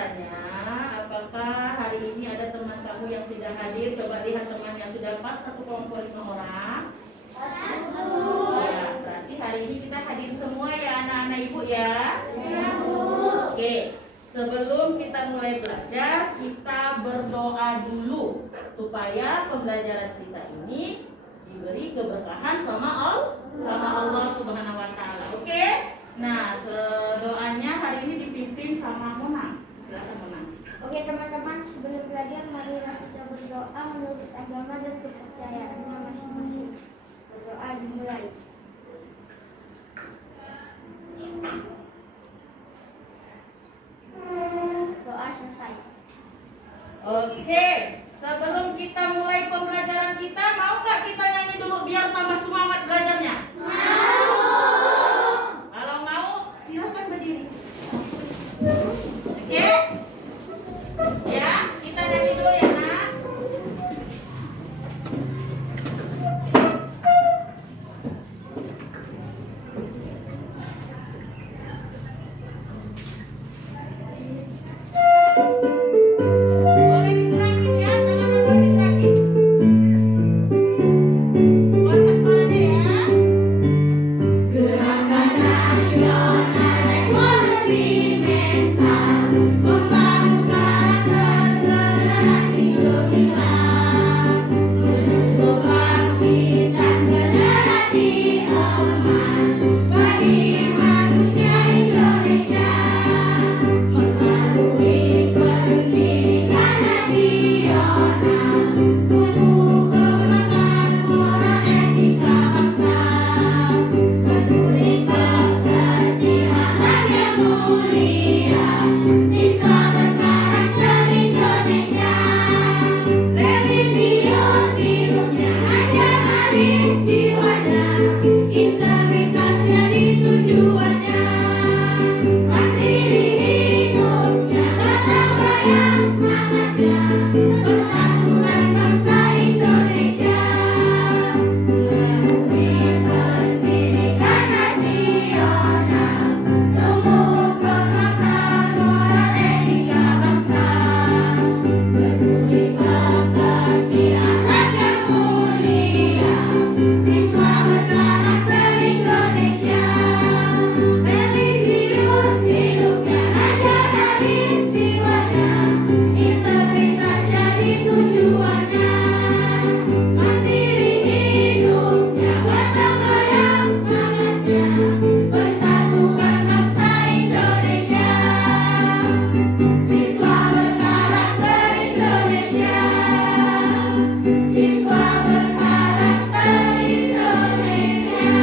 bertanya, apakah hari ini ada teman kamu yang tidak hadir? Coba lihat teman yang sudah pas 1,5 orang. Ya, berarti hari ini kita hadir semua ya anak-anak ibu ya. Ya, Bu. Oke, sebelum kita mulai belajar, kita berdoa dulu supaya pembelajaran kita ini diberi keberkahan sama Allah Subhanahu wa taala. Oke? Nah, doanya hari ini dipimpin sama Mona. Silakan Mona. Oke teman-teman, sebelum belajar marilah kita berdoa menurut agama dan kepercayaannya masing-masing. Berdoa dimulai. Doa selesai. Oke, sebelum kita mulai pembelajaran kita, mau nggak kita nyanyi dulu biar tambah semangat belajarnya? Mau. Kalau mau, silakan berdiri. Oke? Ya, kita nyanyi dulu ya, Nak. Boleh digerakin ya, tangannya boleh digerakin. Keluarkan suaranya ya. Gerakan Nasional Revolusi Mental membangun karakter generasi gemilang, tujuh kebangkitan generasi emas bagi manusia Indonesia, melalui pendidikan nasional, tumbuh kembangkan moral etika bangsa. Peduli pekerti akhlak yang mulia, siswa berkarakter Indonesia. Religius hidupnya, nasionalis jiwanya, integritasnya di tujuannya. Mandiri hidupnya, gotong royong semangatnya, persatuan bangsa Indonesia. Melalui pendidikan nasional, tumbuh kembangkan moral etika bangsa. Peduli pekerti akhlak yang mulia, siswa berkarakter Indonesia. Religius hidupnya, nasionalis jiwanya, integritas jadi tujuannya. Mandiri hidupnya, gotong royong semangatnya, persatuan bangsa Indonesia. Siswa berkarakter Indonesia, siswa berkarakter Indonesia.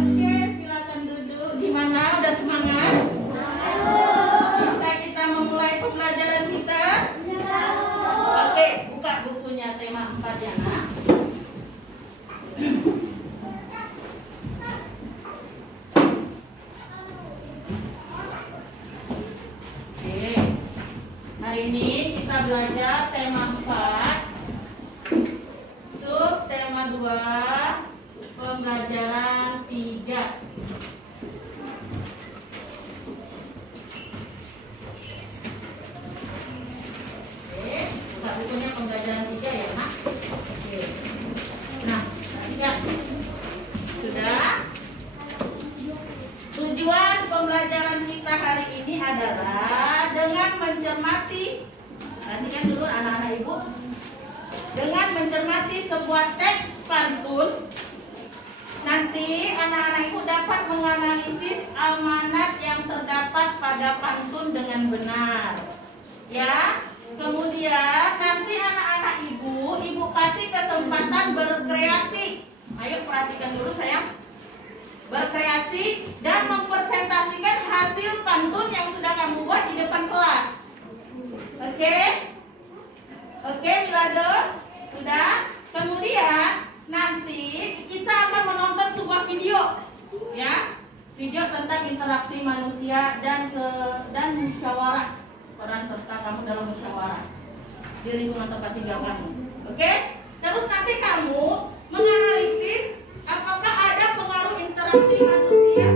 Oke, silakan duduk. Gimana? Udah semangat? Bisa kita memulai pembelajaran kita? Oke, buka bukunya tema 4 ya, Nak. Oke. Hari ini kita belajar tema 4. Sub tema 2, pembelajaran 3. Oke, buka bukunya pembelajaran 3 ya, Nak. Oke. Nah, siap. Sudah? Tujuan pembelajaran kita hari ini adalah dengan mencermati, perhatikan dulu anak-anak ibu, dengan mencermati sebuah teks pantun, nanti anak-anak ibu dapat menganalisis amanat yang terdapat pada pantun dengan benar. Ya, kemudian nanti anak-anak ibu kasih kesempatan berkreasi. Ayo perhatikan dulu sayang. Berkreasi dan mempresentasikan hasil pantun yang sudah kamu buat di depan kelas. Oke? Oke, Milado? Sudah? Kemudian nanti kita akan menonton sebuah video, ya, video tentang interaksi manusia dan musyawarah, peran serta kamu dalam musyawarah di lingkungan tempat tinggal kamu. Oke? Terus nanti kamu menganalisis apakah ada pengaruh interaksi manusia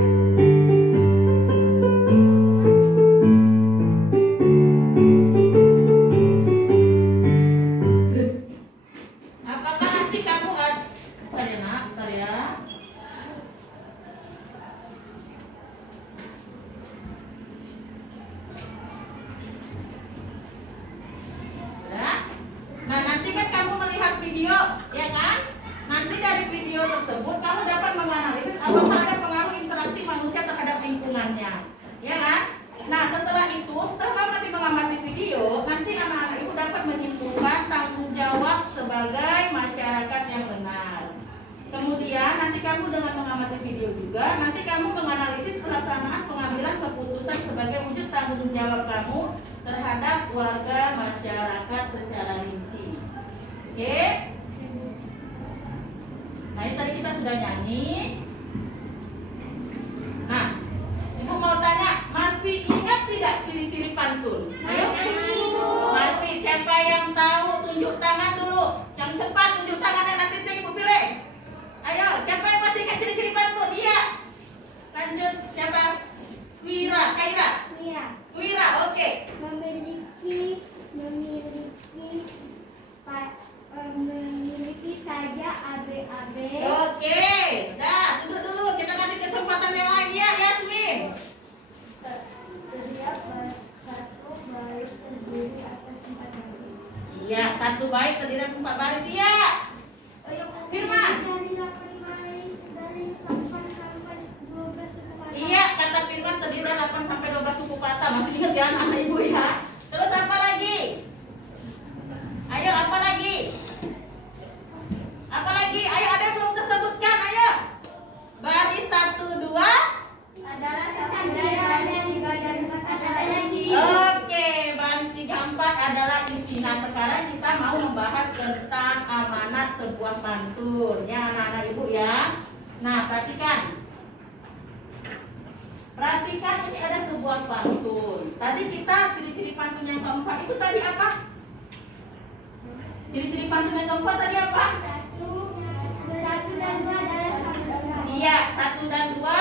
juga nanti kamu menganalisis pelaksanaan pengambilan keputusan sebagai wujud tanggung jawab kamu terhadap warga masyarakat secara rinci. Oke? Nah, ini tadi kita sudah nyanyi. Nah, Ibu mau tanya, masih ingat tidak ciri-ciri pantun? Ayo. Masih. Siapa yang tahu tunjuk tangan dulu. Yang cepat tunjuk tangannya, nanti itu Ibu pilih. Ayo, siapa yang masih ingat ciri-ciri pantun? Iya. Lanjut, siapa? Kaira. Wira, oke. Memiliki saja AB. Oke, udah duduk dulu. Kita kasih kesempatan yang lain ya, Yasmin. Setiap satu baris terdiri atas 4 baris. Iya, satu bait terdiri atas 4 baris. Iya. Ayo, Firman. Dari 8 baris, dari 8 sampai 12 suku kata. Iya, kata Firman terdiri dari 8 sampai 12 suku kata. Masih ingat ya anak Ibu ya? Terus apa lagi? Ayo, apa lagi? Apa lagi? Ayo, ada yang belum tersebutkan? Ayo. Baris 1, 2. Adalah 1, 2, 3, dan 4 adalah lagi. Oke, baris 3, 4 adalah isi. Nah, sekarang kita mau membahas tentang amanat sebuah pantun. Ya, anak-anak Ibu ya. Nah, perhatikan. Perhatikan, ini ada sebuah pantun. Tadi kita ciri-ciri pantun yang keempat itu tadi apa? Ciri-ciri pantun yang keempat tadi apa? 1 dan 2 adalah sampiran. Iya, 1 dan 2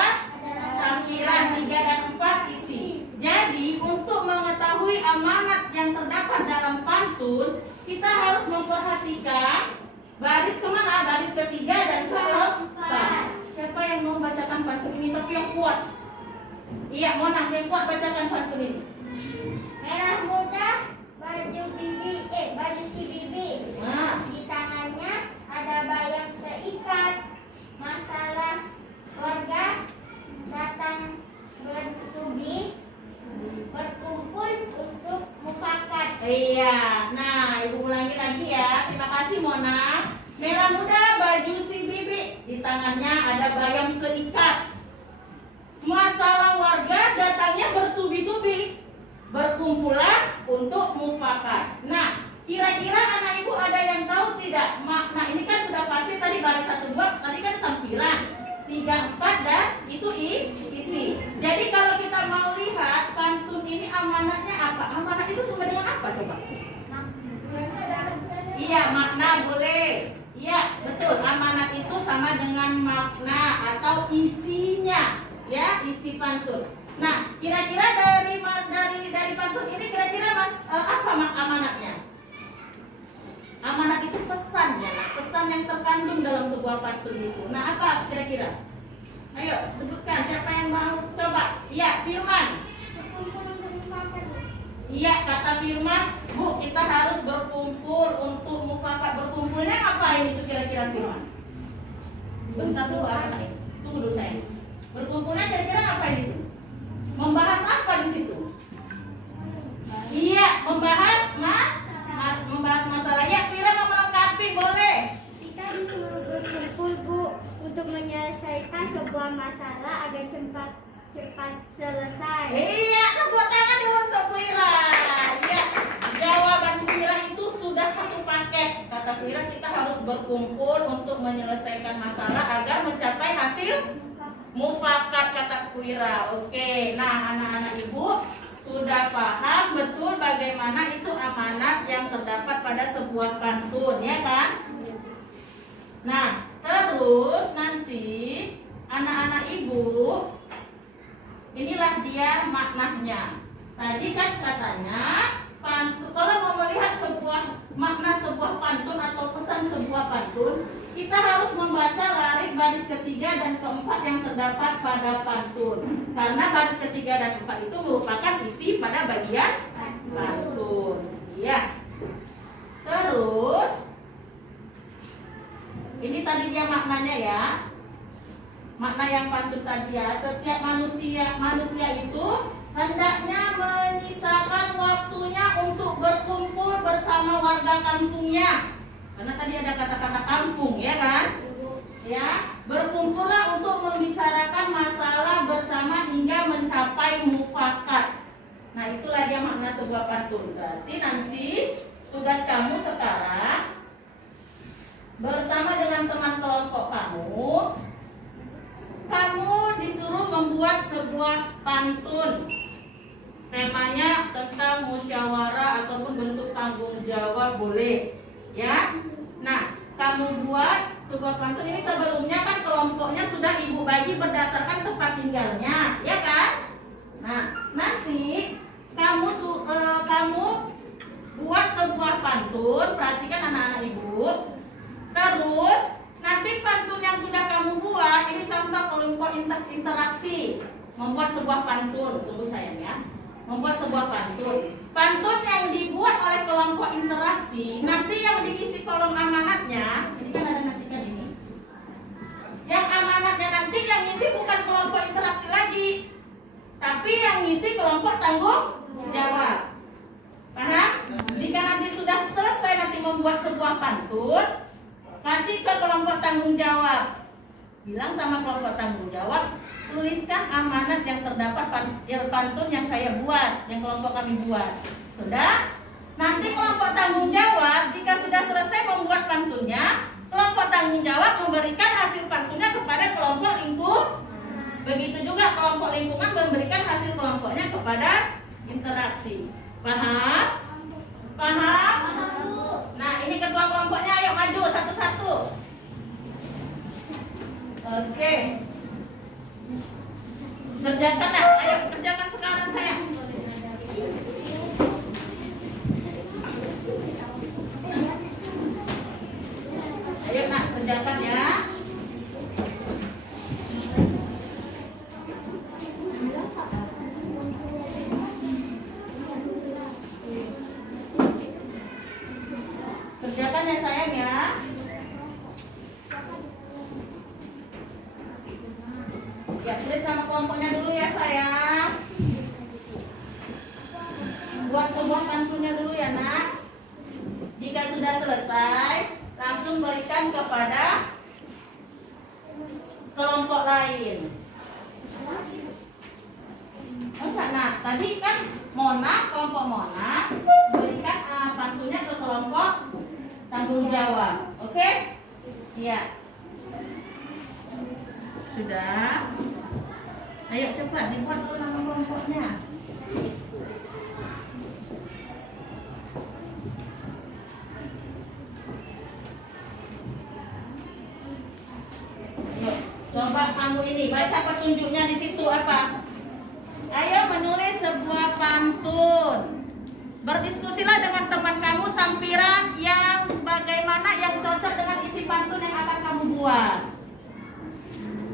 sampiran, 3 dan 4 isi. Jadi untuk mengetahui amanat yang terdapat dalam pantun, kita harus memperhatikan baris kemana? Baris ketiga dan keempat. Siapa yang mau bacakan pantun ini tapi yang kuat? Iya, Mona, yang kuat bacakan pantun ini. Merah muda, baju si bibi. Nah, Di tangannya ada bayam seikat. Masalah warga datang bertubi, berkumpul untuk mufakat. iya. Nah, Ibu ulangi lagi ya. Terima kasih Mona. Merah muda baju si bibi, di tangannya ada bayam seikat. Masalah warga datangnya bertubi-tubi, berkumpulan untuk mufakat. Nah, kira-kira anak Ibu ada yang tahu tidak makna ini? Kan sudah pasti tadi baris 1, 2, tadi kan sampiran, 3, 4 dan itu isi. Jadi kalau kita mau lihat pantun ini amanatnya apa? Amanat itu sama dengan apa coba? Iya, makna boleh. Iya, betul. Amanat itu sama dengan makna atau isinya. Ya, isi pantun. Nah, kira-kira dari pantun ini kira-kira apa amanatnya? Amanat itu pesan ya, pesan yang terkandung dalam sebuah pantun itu. Nah, apa kira-kira? Ayo sebutkan, siapa yang mau coba? Iya, Firman. Berkumpul untuk mufakat. Iya, kata Firman, Bu, kita harus berkumpul untuk mufakat. Berkumpulnya ngapain itu kira-kira Firman? Bentar dulu, apa nih? Tunggu dulu saya. Berkumpulnya kira-kira ngapain itu? Membahas apa di situ? Iya, membahas masalah. Ya, Kira mau melengkapi, boleh. Kita disuruh berkumpul, Bu, untuk menyelesaikan sebuah masalah agar cepat selesai. Iya, tepuk tangan dulu untuk Kira. Iya, jawaban Kira itu sudah satu paket. Kata Kira kita harus berkumpul untuk menyelesaikan masalah agar mencapai hasil mufakat, kata Kira. Oke, nah anak-anak Ibu sudah paham betul bagaimana itu amanat yang terdapat pada sebuah pantun, ya kan? Nah, terus nanti anak-anak Ibu, inilah dia maknanya. Tadi kan katanya pantun, kalau mau melihat makna sebuah pantun atau pesan sebuah pantun, kita harus membaca baris ketiga dan keempat yang terdapat pada pantun. Karena baris ketiga dan keempat itu merupakan isi pada bagian pantun. Iya. Terus ini tadi dia maknanya ya. Makna yang pantun tadi ya. Setiap manusia itu hendaknya menyisakan waktunya untuk berkumpul bersama warga kampungnya. Karena tadi ada kata-kata kampung, ya kan? Ya, berkumpullah untuk membicarakan saja makna sebuah pantun. Berarti nanti tugas kamu sekarang bersama dengan teman kelompok kamu disuruh membuat sebuah pantun. Temanya tentang musyawarah ataupun bentuk tanggung jawab boleh, ya. Nah, kamu buat sebuah pantun ini. Sebelumnya kan kelompoknya sudah ibu bagi berdasarkan tempat tinggalnya, ya kan? Nah, nanti kamu buat sebuah pantun. Perhatikan anak-anak ibu. Terus nanti pantun yang sudah kamu buat, ini contoh kelompok interaksi membuat sebuah pantun. Tunggu sayang ya. Membuat sebuah pantun. Pantun yang dibuat oleh kelompok interaksi, nanti yang diisi kolom amanatnya, ini kan ada nanti kan ini. Yang amanatnya nanti yang ngisi bukan kelompok interaksi lagi, tapi yang ngisi kelompok tanggung jawab. Paham? Jika nanti sudah selesai nanti membuat sebuah pantun, kasih ke kelompok tanggung jawab. Bilang sama kelompok tanggung jawab, tuliskan amanat yang terdapat pantun yang saya buat, yang kelompok kami buat. Sudah? Nanti kelompok tanggung jawab jika sudah selesai membuat pantunnya, kelompok tanggung jawab memberikan hasil pantunnya kepada kelompok lingkungan. Begitu juga kelompok lingkungan memberikan hasil kelompoknya kepada interaksi. Paham? Paham? Nah, ini kedua kelompoknya, ayo maju satu-satu. Oke. Kerjakan lah, ayo kerjakan sekarang sayang. Ayo nak, kerjakan ya. Kerjakan ya sayang ya. Ya, tulis nama kelompoknya dulu ya sayang. Buat sebuah pantunnya dulu ya nak. Jika sudah selesai, langsung berikan kepada kelompok lain. Enggak nak, tadi kan kelompok Mona berikan pantunnya ke kelompok tanggung jawab. Oke? Iya. Sudah. Ayo cepat dibuat dulu nama kelompoknya. Ayo, coba kamu ini baca petunjuknya di situ apa? Ayo menulis sebuah pantun. Berdiskusilah dengan teman kamu sampiran yang bagaimana yang cocok dengan isi pantun yang akan kamu buat.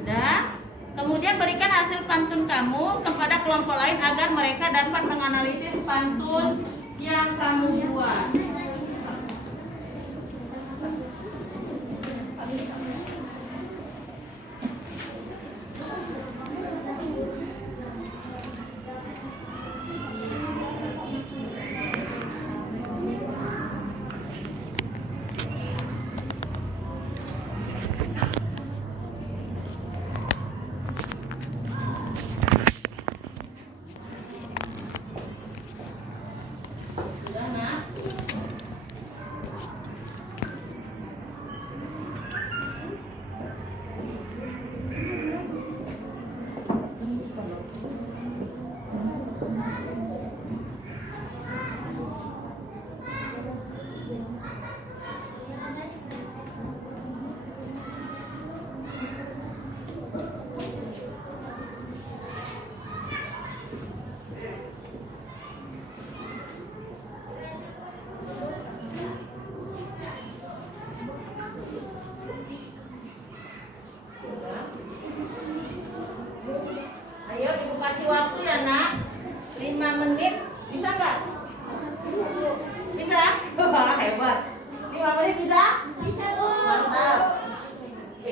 Udah? Kemudian berikan hasil pantun kamu kepada kelompok lain agar mereka dapat menganalisis pantun yang kamu buat.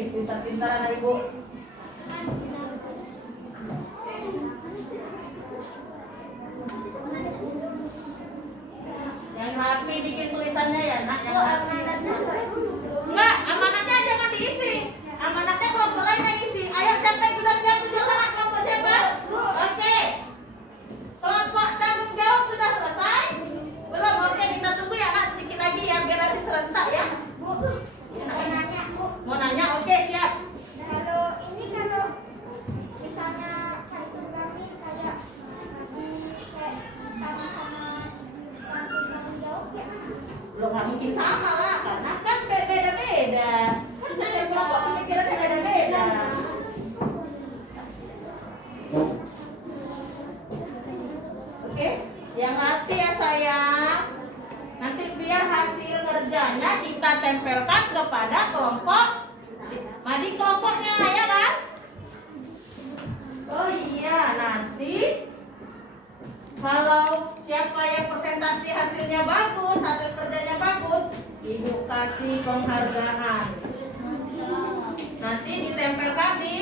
Pintar-pintar anak ibu. Yang rapi bikin tulisannya ya nak. Yang rapi. Enggak, amanatnya jangan diisi. Amanatnya kelompok lain yang isi. Ayo siapa yang sudah siap tunjuk tangan kelompok siapa? Oke. Kelompok tanggung jawab sudah kasih penghargaan. Nanti ditempelkan di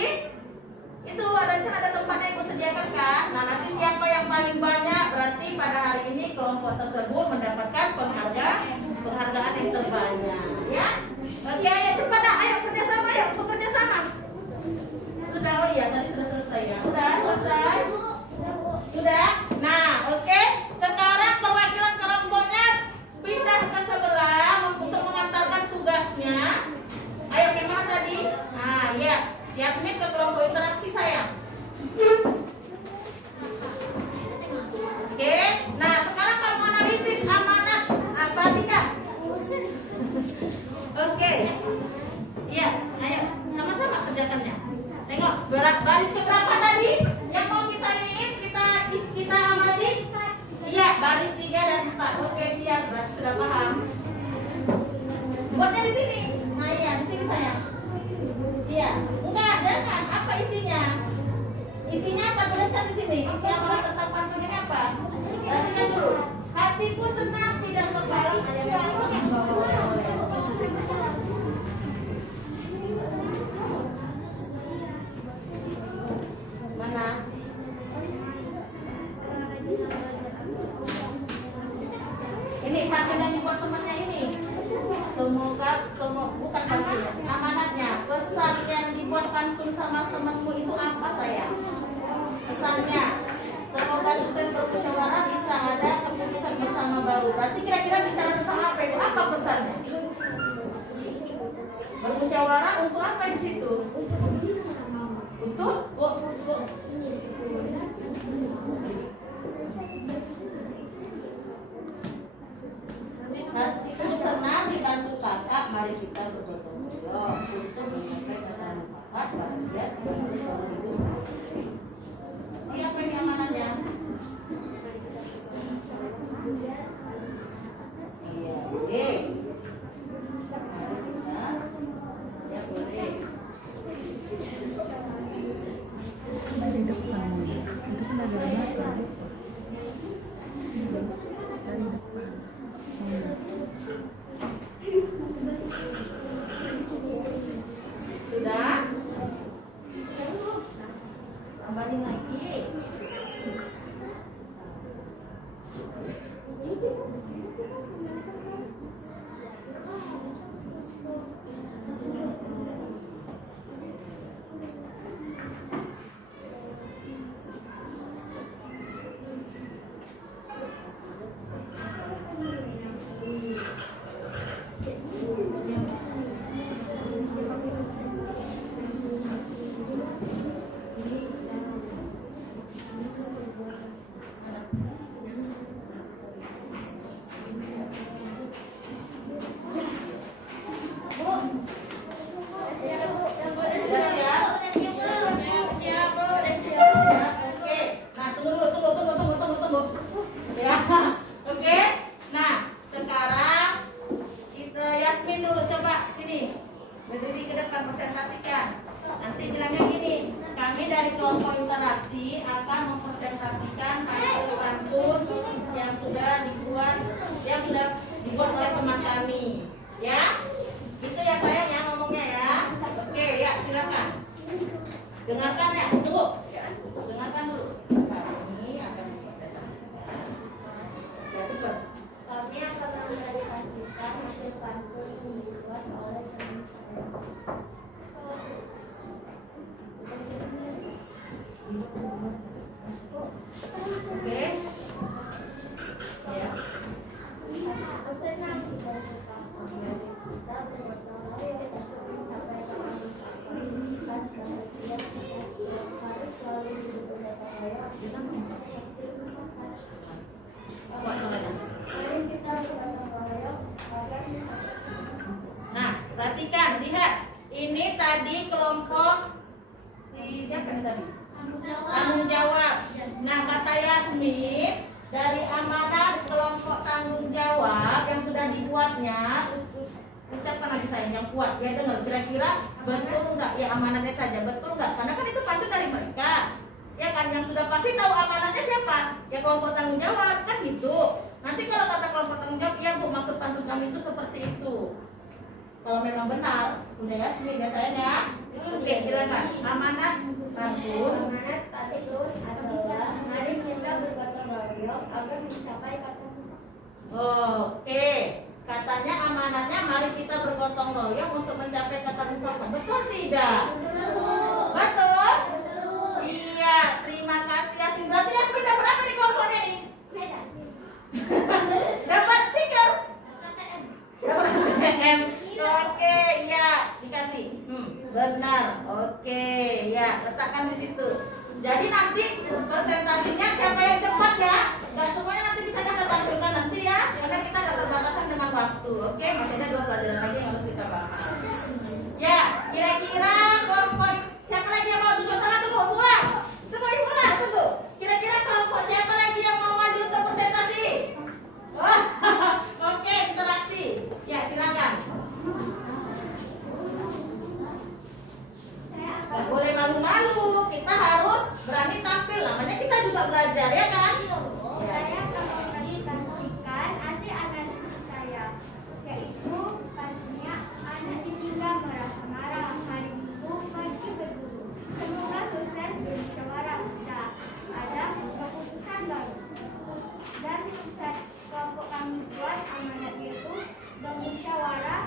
itu ada tempatnya yang sediakan kan. Nah nanti siapa yang paling banyak berarti pada hari ini kelompok tersebut mendapatkan penghargaan yang terbanyak ya. Oke, ayo cepat dah, ayo kerjasama, yuk bekerja sama. Sudah, oh iya tadi sudah selesai ya. Sudah selesai. Sudah. Nah, oke. Sekarang perwakilan kelompoknya pindah ke sebelah untuk mengantarkan tugasnya. Ayo kemana tadi? Nah, ya. Yasmin ke kelompok interaksi sayang. Oke. Nah, sekarang kamu analisis amanat apa Tika? Oke. Iya, ayo sama-sama kerjakannya. Tengok baris keberapa tadi yang mau kita ini kita amati? Iya, baris 3 dan 4. Oke, siap. Berarti sudah paham. Buatnya di sini. Nah, iya, di sini sayang. Iya. Enggak, jangan. Apa isinya? Isinya apa? Tuliskan di sini. Isi amanat tentang pantun ini apa? Perhatikan dulu. Hatiku senang tidak terbaring ada mana? Ini pantun yang dibuat temannya ini. Semoga bukan pantun ya, amanatnya. Pesan yang dibuat pantun sama temanmu itu apa sayang? Pesannya, semoga dosen bermusyawarah bisa ada keputusan bersama baru. Berarti kira-kira bicara tentang apa itu? Apa pesannya? Bermusyawarah untuk apa di situ? Untuk hatiku senang dibantu kakak, mari kita bergotong royong untuk mencapai kata mufakat bahagia dan hidup. Ini apa ini amanatnya? Iya, oke. Mari kita, ya boleh. Dari depan, itu kan ada belakang. Dari depan. Sudah? Tambahin lagi. Dengarkan ya, tunggu. Dengarkan dulu. Kami akan mempresentasikan. Ya, cepat. Kami akan mempresentasikan hasil pantun yang dibuat oleh teman saya. Oke. Ya. Aku senang kita bergotong royong untuk mencapai Nah, perhatikan, lihat. Ini tadi kelompok si siapa nih tadi? Tanggung jawab. Nah, kata Yasmin, dari amanat kelompok tanggung jawab yang sudah dibuatnya, ucapkan lagi sayang yang kuat. Dia dengar kira-kira betul nggak? Ya amanatnya saja betul nggak? Karena kan itu pantun dari mereka. Ya kan, yang sudah pasti tahu amanatnya siapa? Ya kelompok tanggung jawab kan gitu. Nanti kalau kata kelompok tanggung jawab, ya bu maksud pantun kami itu seperti itu. Kalau memang benar, Bunda Yasmin ya sayang ya. Oke, silakan. Amanat pantun. Amanat pantun adalah mari kita bergotong royong agar mencapai kata mufakat. Oke, katanya amanatnya mari kita bergotong royong untuk mencapai kata mufakat. Betul tidak? Betul? Iya, terima kasih Yasmin. Berarti Yasmin dapat apa di kelompoknya nih? Dapat stiker. Dapat KTM. Oke, ya dikasih. Benar. Oke, ya letakkan di situ. Jadi nanti presentasinya siapa yang cepat ya? Gak semuanya nanti bisa kita tampilkan nanti ya, karena kita ada keterbatasan dengan waktu. Oke, masih ada 2 pelajaran lagi yang harus kita bahas. Ya, kira-kira kelompok siapa lagi yang mau tunjuk tangan? Tunggu, pulang. Tunggu, pulang, tunggu. Kira-kira kelompok siapa lagi yang mau maju untuk presentasi? Oh, oke, interaksi. Ya, silakan. Gak boleh malu-malu, kita harus berani tampil. Namanya kita juga belajar ya kan? Saya akan mempresentasikan hasil analisis saya, yaitu pastinya anak ditinggal merasa marah hari Minggu pagi berburu. Semoga sukses bermusyawarah kita ada keputusan baru. Dan kelompok kami buat amanatnya itu bermusyawarah.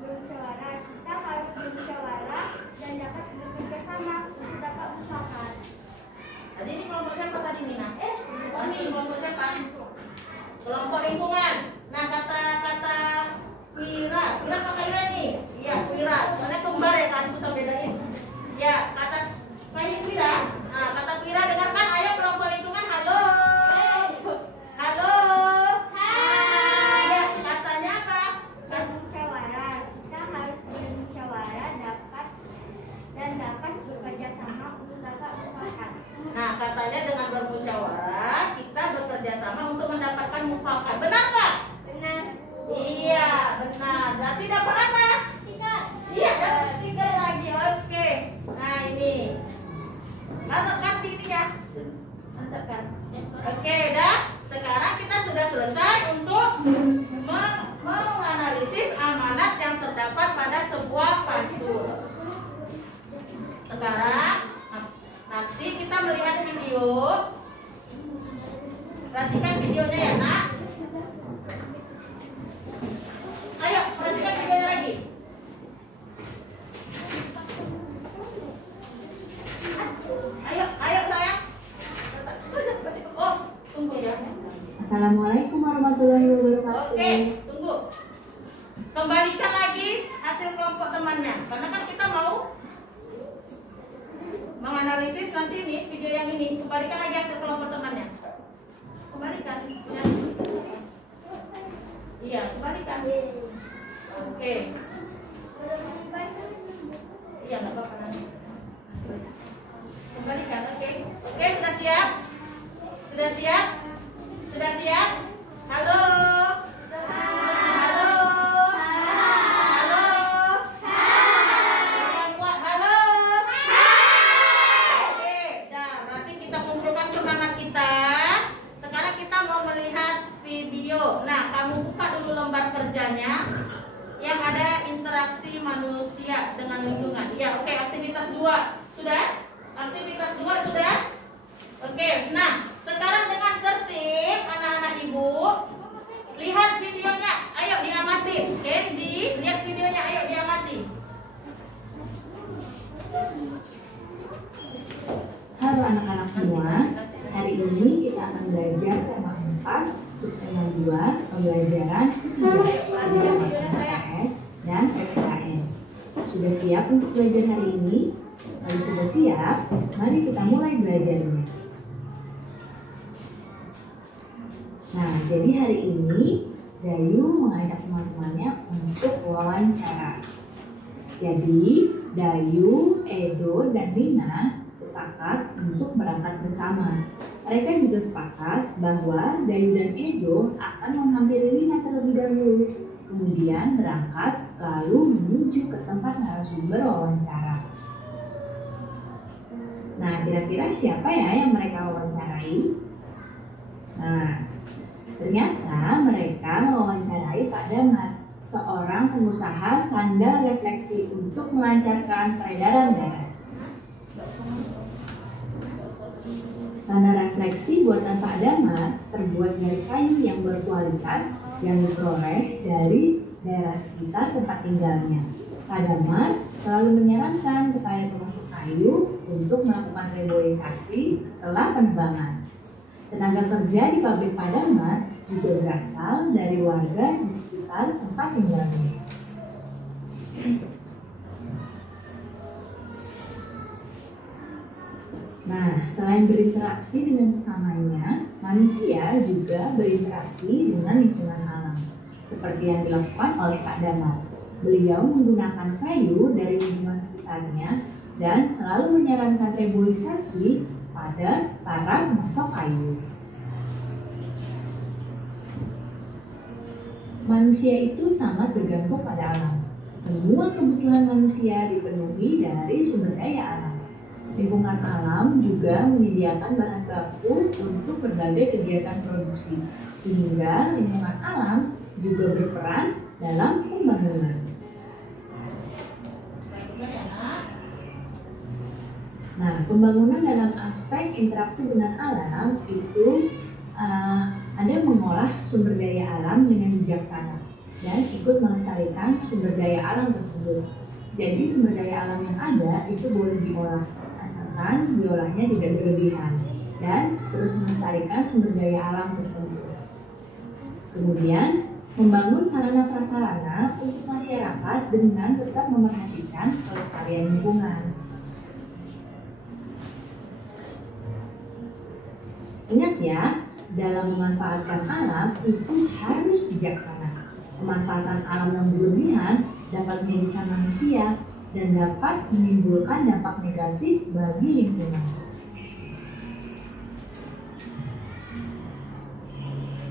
Kita harus bermusyawarah dan dapat bekerja sama untuk dapat mufakat. Tadi ini kelompok siapa tadi Nina? Ini kelompok siapa? Kelompok lingkungan. Nah kata Wira apa Wira nih? Iya Wira. Soalnya kembar ya kan, susah bedain. Ya kata Wira. Nah kata Wira dengarkan, ayo kelompok lingkungan. Halo. Halo. Hai. Ya katanya apa? Bermusyawarah. Kita harus bermusyawarah dapat bekerja sama untuk dapat mufakat. Nah katanya dengan bermusyawarah kita bekerja sama untuk mendapatkan mufakat. Benar nggak? Benar. Iya benar. Berarti dapat apa? Tidak. Iya dapat stiker lagi. Oke. Nah ini. Mantap kan ini ya? Mantap kan? Oke dah. Sekarang kita sudah selesai untuk menganalisis amanat yang terdapat pada sebuah pantun. Sekarang nanti kita melihat video. Perhatikan videonya ya nak. Ayo perhatikan videonya lagi. Ayo sayang. Oh tunggu ya. Assalamualaikum warahmatullahi wabarakatuh. Oke tunggu. Kembalikan lagi hasil kelompok temannya. Karena kan kita mau menganalisis nanti ini video yang ini. Kembalikan lagi hasil kelompok temannya. Kembalikan ya. Iya kembalikan. Oke. Iya nggak apa-apa nanti. Kembalikan. Oke sudah siap? Sudah siap? Sudah siap? Halo. Halo. Halo. Kuat. Halo. Oke, dah. Berarti kita kumpulkan semangat kita. Sekarang kita mau melihat video. Nah, kamu buka dulu lembar kerjanya yang ada interaksi manusia dengan lingkungan. Ya, oke. Aktivitas 2 sudah? Aktivitas 2 sudah? Oke. Nah, sekarang dengan tertib anak-anak ibu lihat videonya. Ayo diamati. Kenji, lihat videonya. Ayo diamati. Halo anak-anak semua, hari ini kita akan belajar tema 4, subtema 2, pembelajaran 3, PKS dan PPKN. Sudah siap untuk belajar hari ini? Kalau sudah siap, mari kita mulai belajarnya. Nah, jadi hari ini Dayu mengajak teman-temannya untuk wawancara. Jadi, Dayu, Edo, dan Rina sepakat untuk berangkat bersama. Mereka juga sepakat bahwa Dayu dan Edo akan menghampiri Rina terlebih dahulu, kemudian berangkat lalu menuju ke tempat narasumber wawancara. Nah, kira-kira siapa ya yang mereka wawancarai? Nah, ternyata mereka mewawancarai pada seorang pengusaha sandar refleksi untuk melancarkan peredaran darah. Sandar refleksi buatan Pak Damar terbuat dari kayu yang berkualitas yang diperoleh dari daerah sekitar tempat tinggalnya. Pak Damar selalu menyarankan kepada pemasok kayu untuk melakukan reboisasi setelah penebangan. Tenaga kerja di pabrik Pak Damar juga berasal dari warga di sekitar tempat tinggalnya. Nah, selain berinteraksi dengan sesamanya, manusia juga berinteraksi dengan lingkungan alam, seperti yang dilakukan oleh Pak Damar. Beliau menggunakan kayu dari lingkungan sekitarnya dan selalu menyarankan reboisasi pada para pemasok kayu. Manusia itu sangat bergantung pada alam. Semua kebutuhan manusia dipenuhi dari sumber daya alam. Lingkungan alam juga menyediakan bahan baku untuk berbagai kegiatan produksi, sehingga lingkungan alam juga berperan dalam pembangunan. Nah, pembangunan dalam aspek interaksi dengan alam itu ada mengolah sumber daya alam dengan bijaksana dan ikut melestarikan sumber daya alam tersebut. Jadi sumber daya alam yang ada itu boleh diolah, asalkan diolahnya tidak berlebihan dan terus melestarikan sumber daya alam tersebut. Kemudian membangun sarana prasarana untuk masyarakat dengan tetap memerhatikan kelestarian lingkungan. Ingat ya, dalam memanfaatkan alam itu harus bijaksana. Pemanfaatan alam yang berlebihan dapat merugikan manusia dan dapat menimbulkan dampak negatif bagi lingkungan.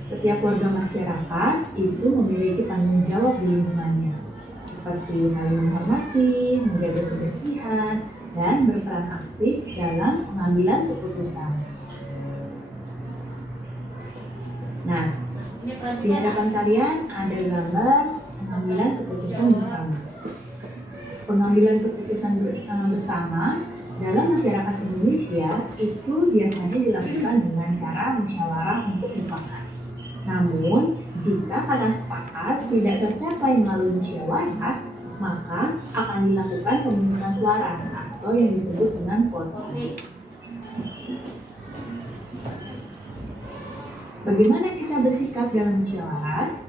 Setiap warga masyarakat itu memiliki tanggung jawab di lingkungannya, seperti saling menghormati, menjaga kebersihan, dan berperan aktif dalam pengambilan keputusan. Nah, di hadapan kalian ada gambar pengambilan keputusan bersama. Pengambilan keputusan bersama dalam masyarakat Indonesia itu biasanya dilakukan dengan cara musyawarah untuk mufakat. Namun, jika kata sepakat tidak tercapai melalui musyawarah, maka akan dilakukan pemungutan suara atau yang disebut dengan voting. Bagaimana kita bersikap dalam musyawarah?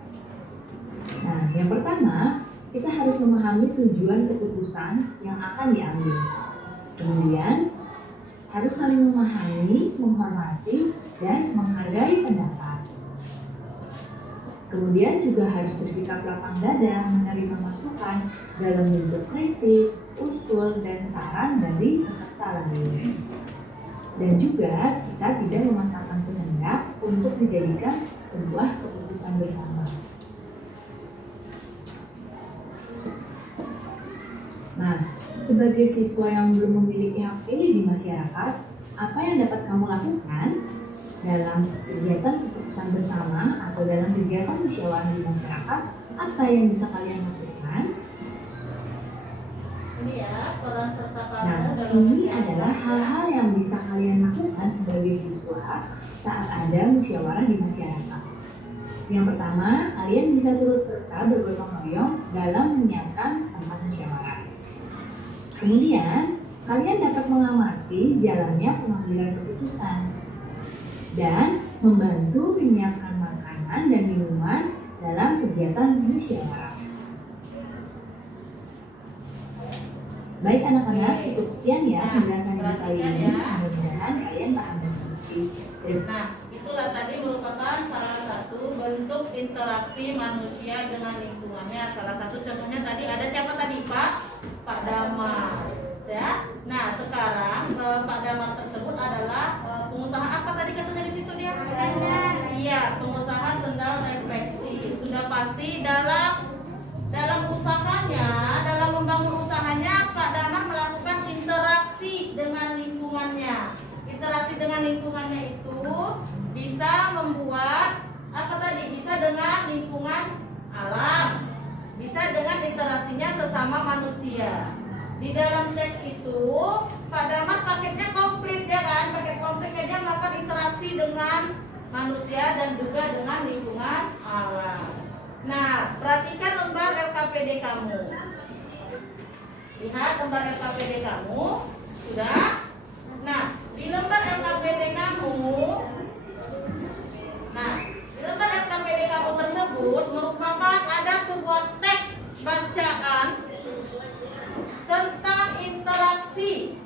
Nah, yang pertama, kita harus memahami tujuan keputusan yang akan diambil. Kemudian, harus saling memahami, menghormati, dan menghargai pendapat. Kemudian juga harus bersikap lapang dada menerima masukan dalam bentuk kritik, usul, dan saran dari peserta lain. Dan juga kita tidak memasangkan kehendak untuk dijadikan sebuah keputusan bersama. Nah, sebagai siswa yang belum memiliki hak pilih di masyarakat, apa yang dapat kamu lakukan dalam kegiatan keputusan bersama atau dalam kegiatan musyawarah di masyarakat? Apa yang bisa kalian lakukan? Ini ya, peran serta kamu Nah, dalam ini adalah hal-hal yang bisa kalian lakukan sebagai siswa saat ada musyawarah di masyarakat. Yang pertama, kalian bisa turut serta bergotong royong dalam menyiapkan tempat musyawarah. Kemudian, kalian dapat mengamati jalannya pengambilan keputusan dan membantu menyiapkan makanan dan minuman dalam kegiatan musyawarah. Baik anak-anak, cukup sekian ya penjelasan kita kali ini. Mudah-mudahan kalian paham dan mengerti. Nah, itulah tadi merupakan salah satu bentuk interaksi manusia dengan lingkungannya. Salah satu contohnya tadi ada siapa tadi, Pak? Pak Damar. Ya. Nah, sekarang Pak Damar tersebut adalah pengusaha apa tadi katanya di situ dia? Iya, pengusaha sendal refleksi. Sudah pasti dalam usahanya, dalam membangun usahanya, Pak Damar melakukan interaksi dengan lingkungannya. Interaksi dengan lingkungannya itu bisa membuat apa tadi? Bisa dengan lingkungan alam, bisa dengan interaksinya sesama manusia. Di dalam teks itu Pak Damar paketnya komplit ya kan, paket komplitnya dia melakukan interaksi dengan manusia dan juga dengan lingkungan alam. Nah, perhatikan lembar LKPD kamu. Lihat lembar LKPD kamu, sudah? Nah, di lembar LKPD kamu, tersebut merupakan ada sebuah teks bacaan tentang interaksi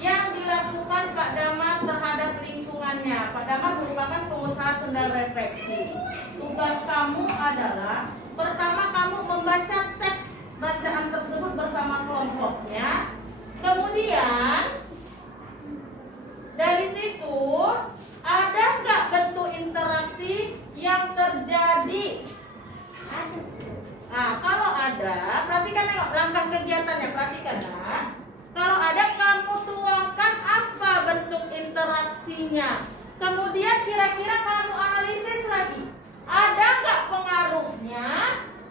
yang dilakukan Pak Damar terhadap lingkungannya. Pak Damar merupakan pengusaha sendal refleksi. Tugas kamu adalah pertama kamu membaca teks bacaan tersebut bersama kelompoknya. Kemudian dari situ ada nggak bentuk interaksi yang terjadi? Nah, kalau ada, perhatikan tengok langkah kegiatannya, perhatikan ya. Kalau ada, kamu tuangkan apa bentuk interaksinya. Kemudian kira-kira kamu analisis lagi. Ada nggak pengaruhnya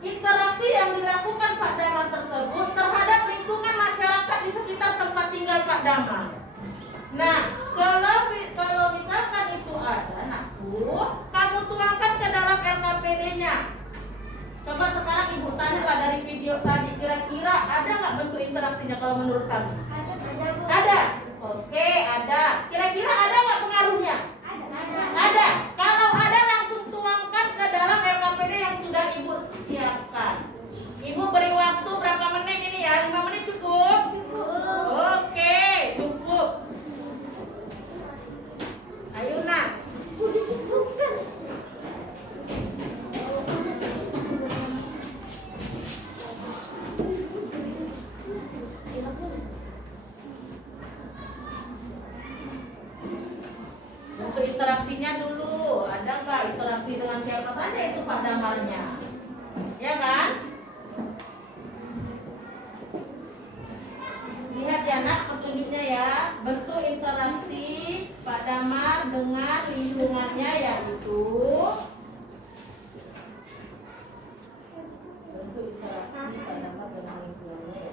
interaksi yang dilakukan Pak Damar tersebut terhadap lingkungan masyarakat di sekitar tempat tinggal Pak Damar? Nah, kalau misalkan itu ada, kamu tuangkan ke dalam LKPD-nya. Coba sekarang Ibu tanyalah dari video tadi, kira-kira ada nggak bentuk interaksinya kalau menurut kamu? Ada. Oke, ada. Kira-kira ada nggak pengaruhnya? Ada. Kalau ada, langsung tuangkan ke dalam LKPD yang sudah Ibu siapkan. Ibu beri waktu berapa menit ini ya? 5 menit cukup? Oke, cukup. Ayo nak. Untuk interaksinya dulu, ada nggak interaksi dengan siapa saja itu Pak Damarnya? Ya kan? Lihat ya nak petunjuknya ya. Bentuk interaksi Pak Damar dengan lingkungannya yaitu bentuk interaksi Pak Damar dengan lingkungannya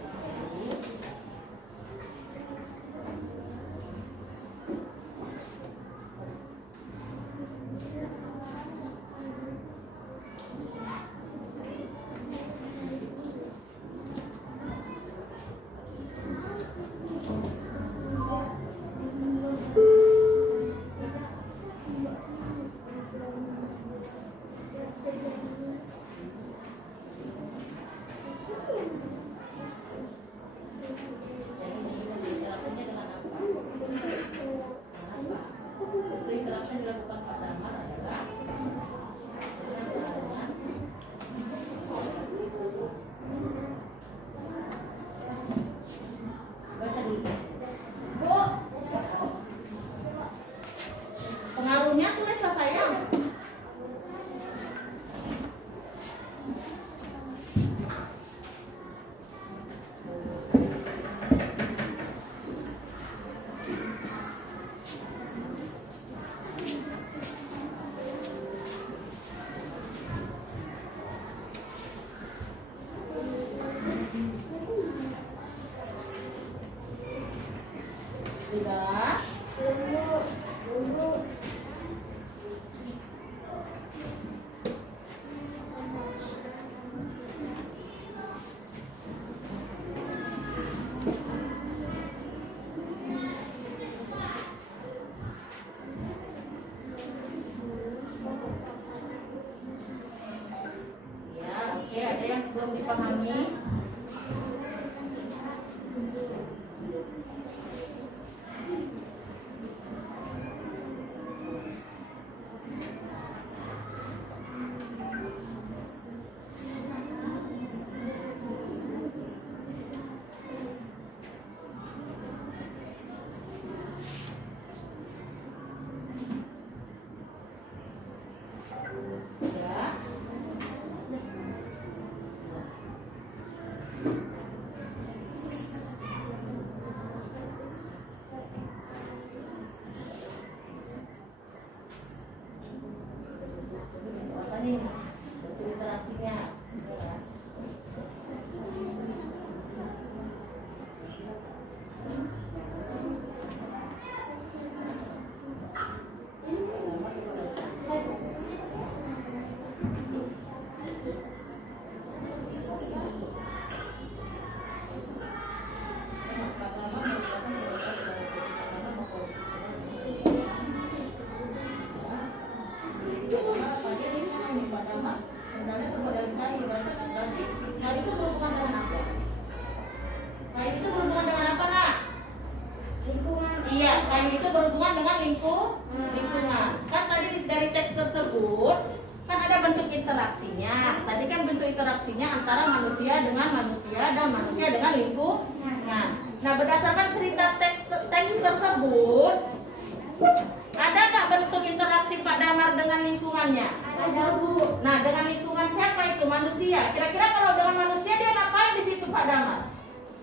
yaitu pengaruhnya tulislah sayang. Sudah? Ya, oke, ada yang belum dipahami? Ya. Dayu itu berhubungan dengan lingkungan. Kan tadi dari teks tersebut kan ada bentuk interaksinya. Tadi kan bentuk interaksinya antara manusia dengan manusia dan manusia dengan lingkungan. Nah, berdasarkan cerita teks tersebut, ada nggak bentuk interaksi Pak Damar dengan lingkungannya? Ada, Bu. Nah, dengan lingkungan siapa itu? Manusia. Kira-kira kalau dengan manusia dia ngapain di situ Pak Damar?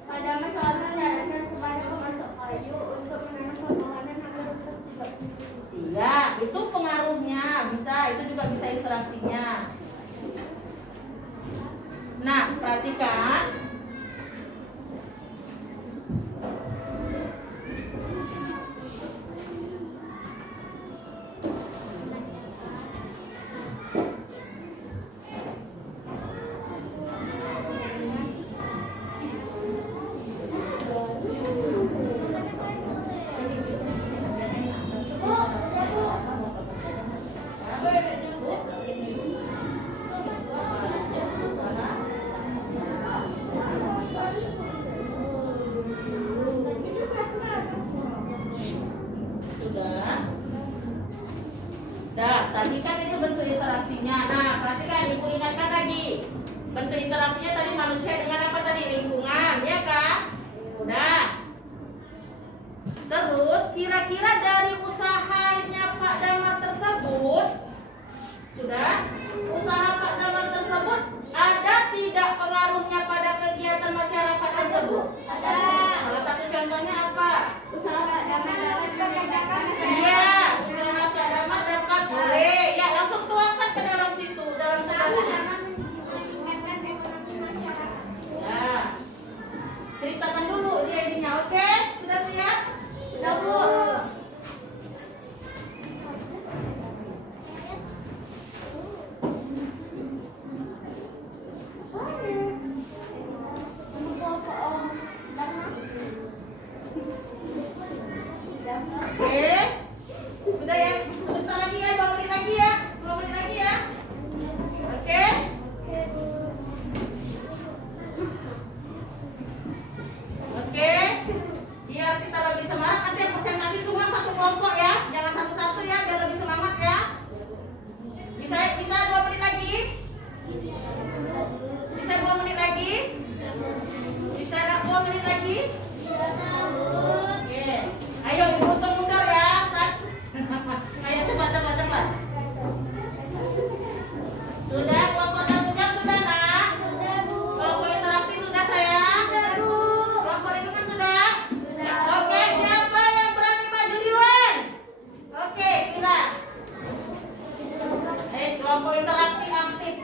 Pak Damar selalu menyarankan kepada pemasok kayu untuk menanam pepohonan agar tetap tidak Iya, itu pengaruhnya. Bisa, itu juga bisa interaksinya. Nah, perhatikan. Dah, tadi kan itu bentuk interaksinya. Nah, perhatikan, Ibu ingatkan lagi. Bentuk interaksinya tadi manusia dengan apa tadi? Lingkungan, ya kan? Udah. Terus, kira-kira dari usahanya Pak Damar tersebut, sudah? Usaha Pak Damar tersebut ada tidak pengaruhnya pada kegiatan masyarakat tersebut? Ada. Salah satu contohnya apa? Usaha Pak Damar dapat membedakan Iya, usaha Pak Damar dapat boleh. Ya, langsung tuangkan ke dalam situ, dalam sebelah sini. meningkatkan ekonomi masyarakat. Ya. Ceritakan dulu dia ininya, oke? Sudah siap? Sudah, Bu. Oke. Sudah ya? Sebentar lagi ya, 2 menit lagi ya. 2 menit lagi ya. Oke? Oke. Biar kita lebih semangat, nanti yang presentasi semua satu kelompok ya. Jangan satu-satu ya, biar lebih semangat ya. Bisa 2 menit lagi? Bisa 2 menit lagi? Bisa 2 menit lagi? Oke. Ayo Ibu hitung mundur ya. Ayo cepat. Sudah kelompok tanggung jawab sudah nak? Sudah, Bu. Kelompok interaksi sudah sayang? Sudah, Bu. Kelompok lingkungan sudah? Sudah. Oke, siapa yang berani maju duluan? Oke, sudah. Kelompok interaksi aktif.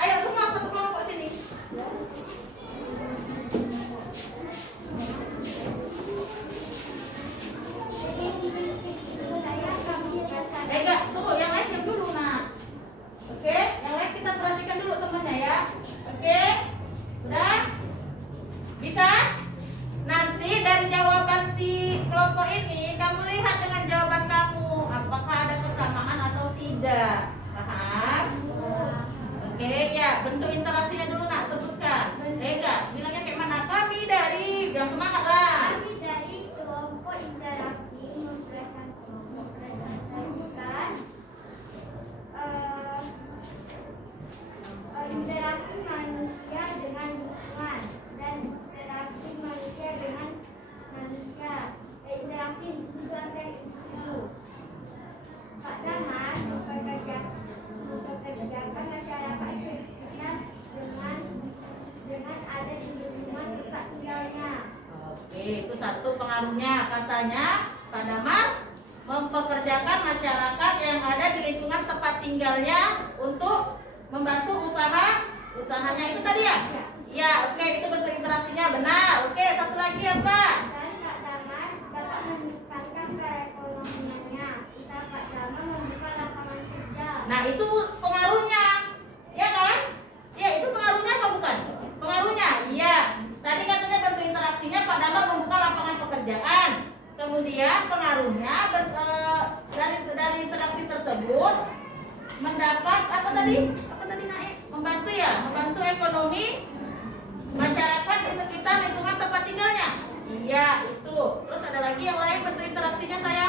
Ayo semua satu kelompok sini. Enggak, tunggu, yang lain diam dulu nak. Oke, yang lain kita perhatikan dulu temannya ya. Oke, udah? Bisa? Nanti dari jawaban si kelompok ini kamu lihat dengan jawaban kamu apakah ada kesamaan atau tidak. Paham? Oke, ya bentuk interaksinya dulu nak sebutkan. Enggak, bilangnya kayak mana? Kami dari, yang semangat lah. Kami dari kelompok interaksi mempresentasikan interaksi manusia dengan lingkungan dan interaksi manusia dengan manusia, interaksi individu antar individu. Pak Damar mempekerjakan masyarakat sekitar dengan ada di lingkungan tempat tinggalnya. Oke, itu satu pengaruhnya. Katanya Pak Damar mempekerjakan masyarakat yang ada di lingkungan tempat tinggalnya untuk membantu usahanya itu tadi ya? Ya, oke, itu bentuk interaksinya benar. Oke, satu lagi apa? Dan Pak Damar dapat meningkatkan perekonomiannya. Bisa Pak Damar membuka lapangan kerja. Nah, itu pengaruhnya. Ya kan? Ya, itu pengaruhnya apa bukan? Pengaruhnya, iya. Tadi katanya bentuk interaksinya Pak Damar membuka lapangan pekerjaan. Kemudian pengaruhnya dari interaksi tersebut mendapat apa tadi? Apa tadi naik? Membantu ya, membantu ekonomi masyarakat di sekitar lingkungan tempat tinggalnya. Iya, itu. Terus ada lagi yang lain bentuk interaksinya saya?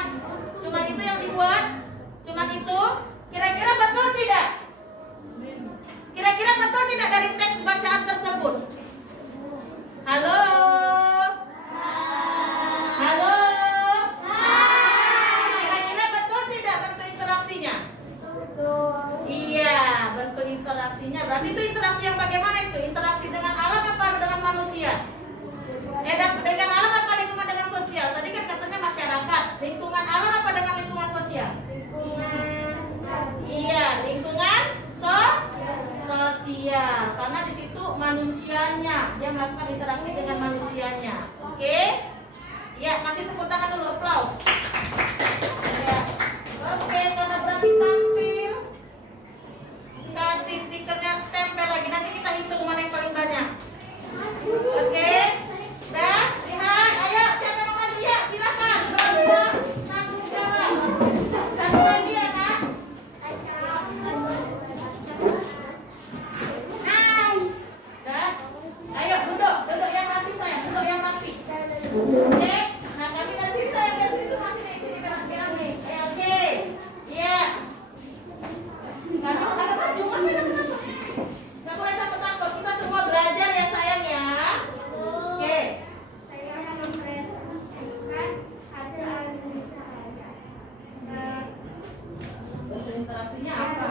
Oke, nah kami dari sini saya dari sini semua sini berak nih. Oke, iya. Kami udah ketunjukan nggak boleh takut-takut. Kita semua belajar ya sayang ya. Oke. Saya akan mempresentasikan hasil analisis saya. Bentuk interaksinya apa?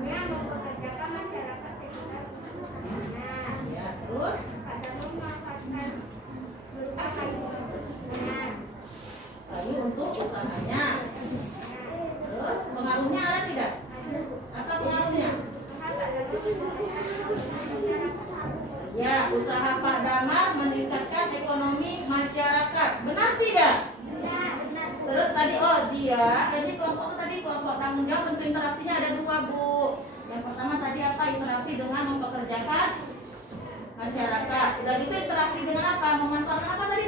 Yang mempekerjakan masyarakat sekitar sana. Ya, terus Pada memanfaatkan berupa kayu untuknya. kayu untuk usahanya. Terus pengaruhnya ada tidak? Apa pengaruhnya? Ya, usaha Pak Damar meningkatkan ekonomi masyarakat. Benar tidak? Terus tadi jadi kelompok tadi kelompok tanggung jawab bentuk interaksinya ada 2 Bu. Yang pertama tadi apa? Interaksi dengan mempekerjakan masyarakat. Udah gitu interaksi dengan apa? Memanfaatkan apa tadi?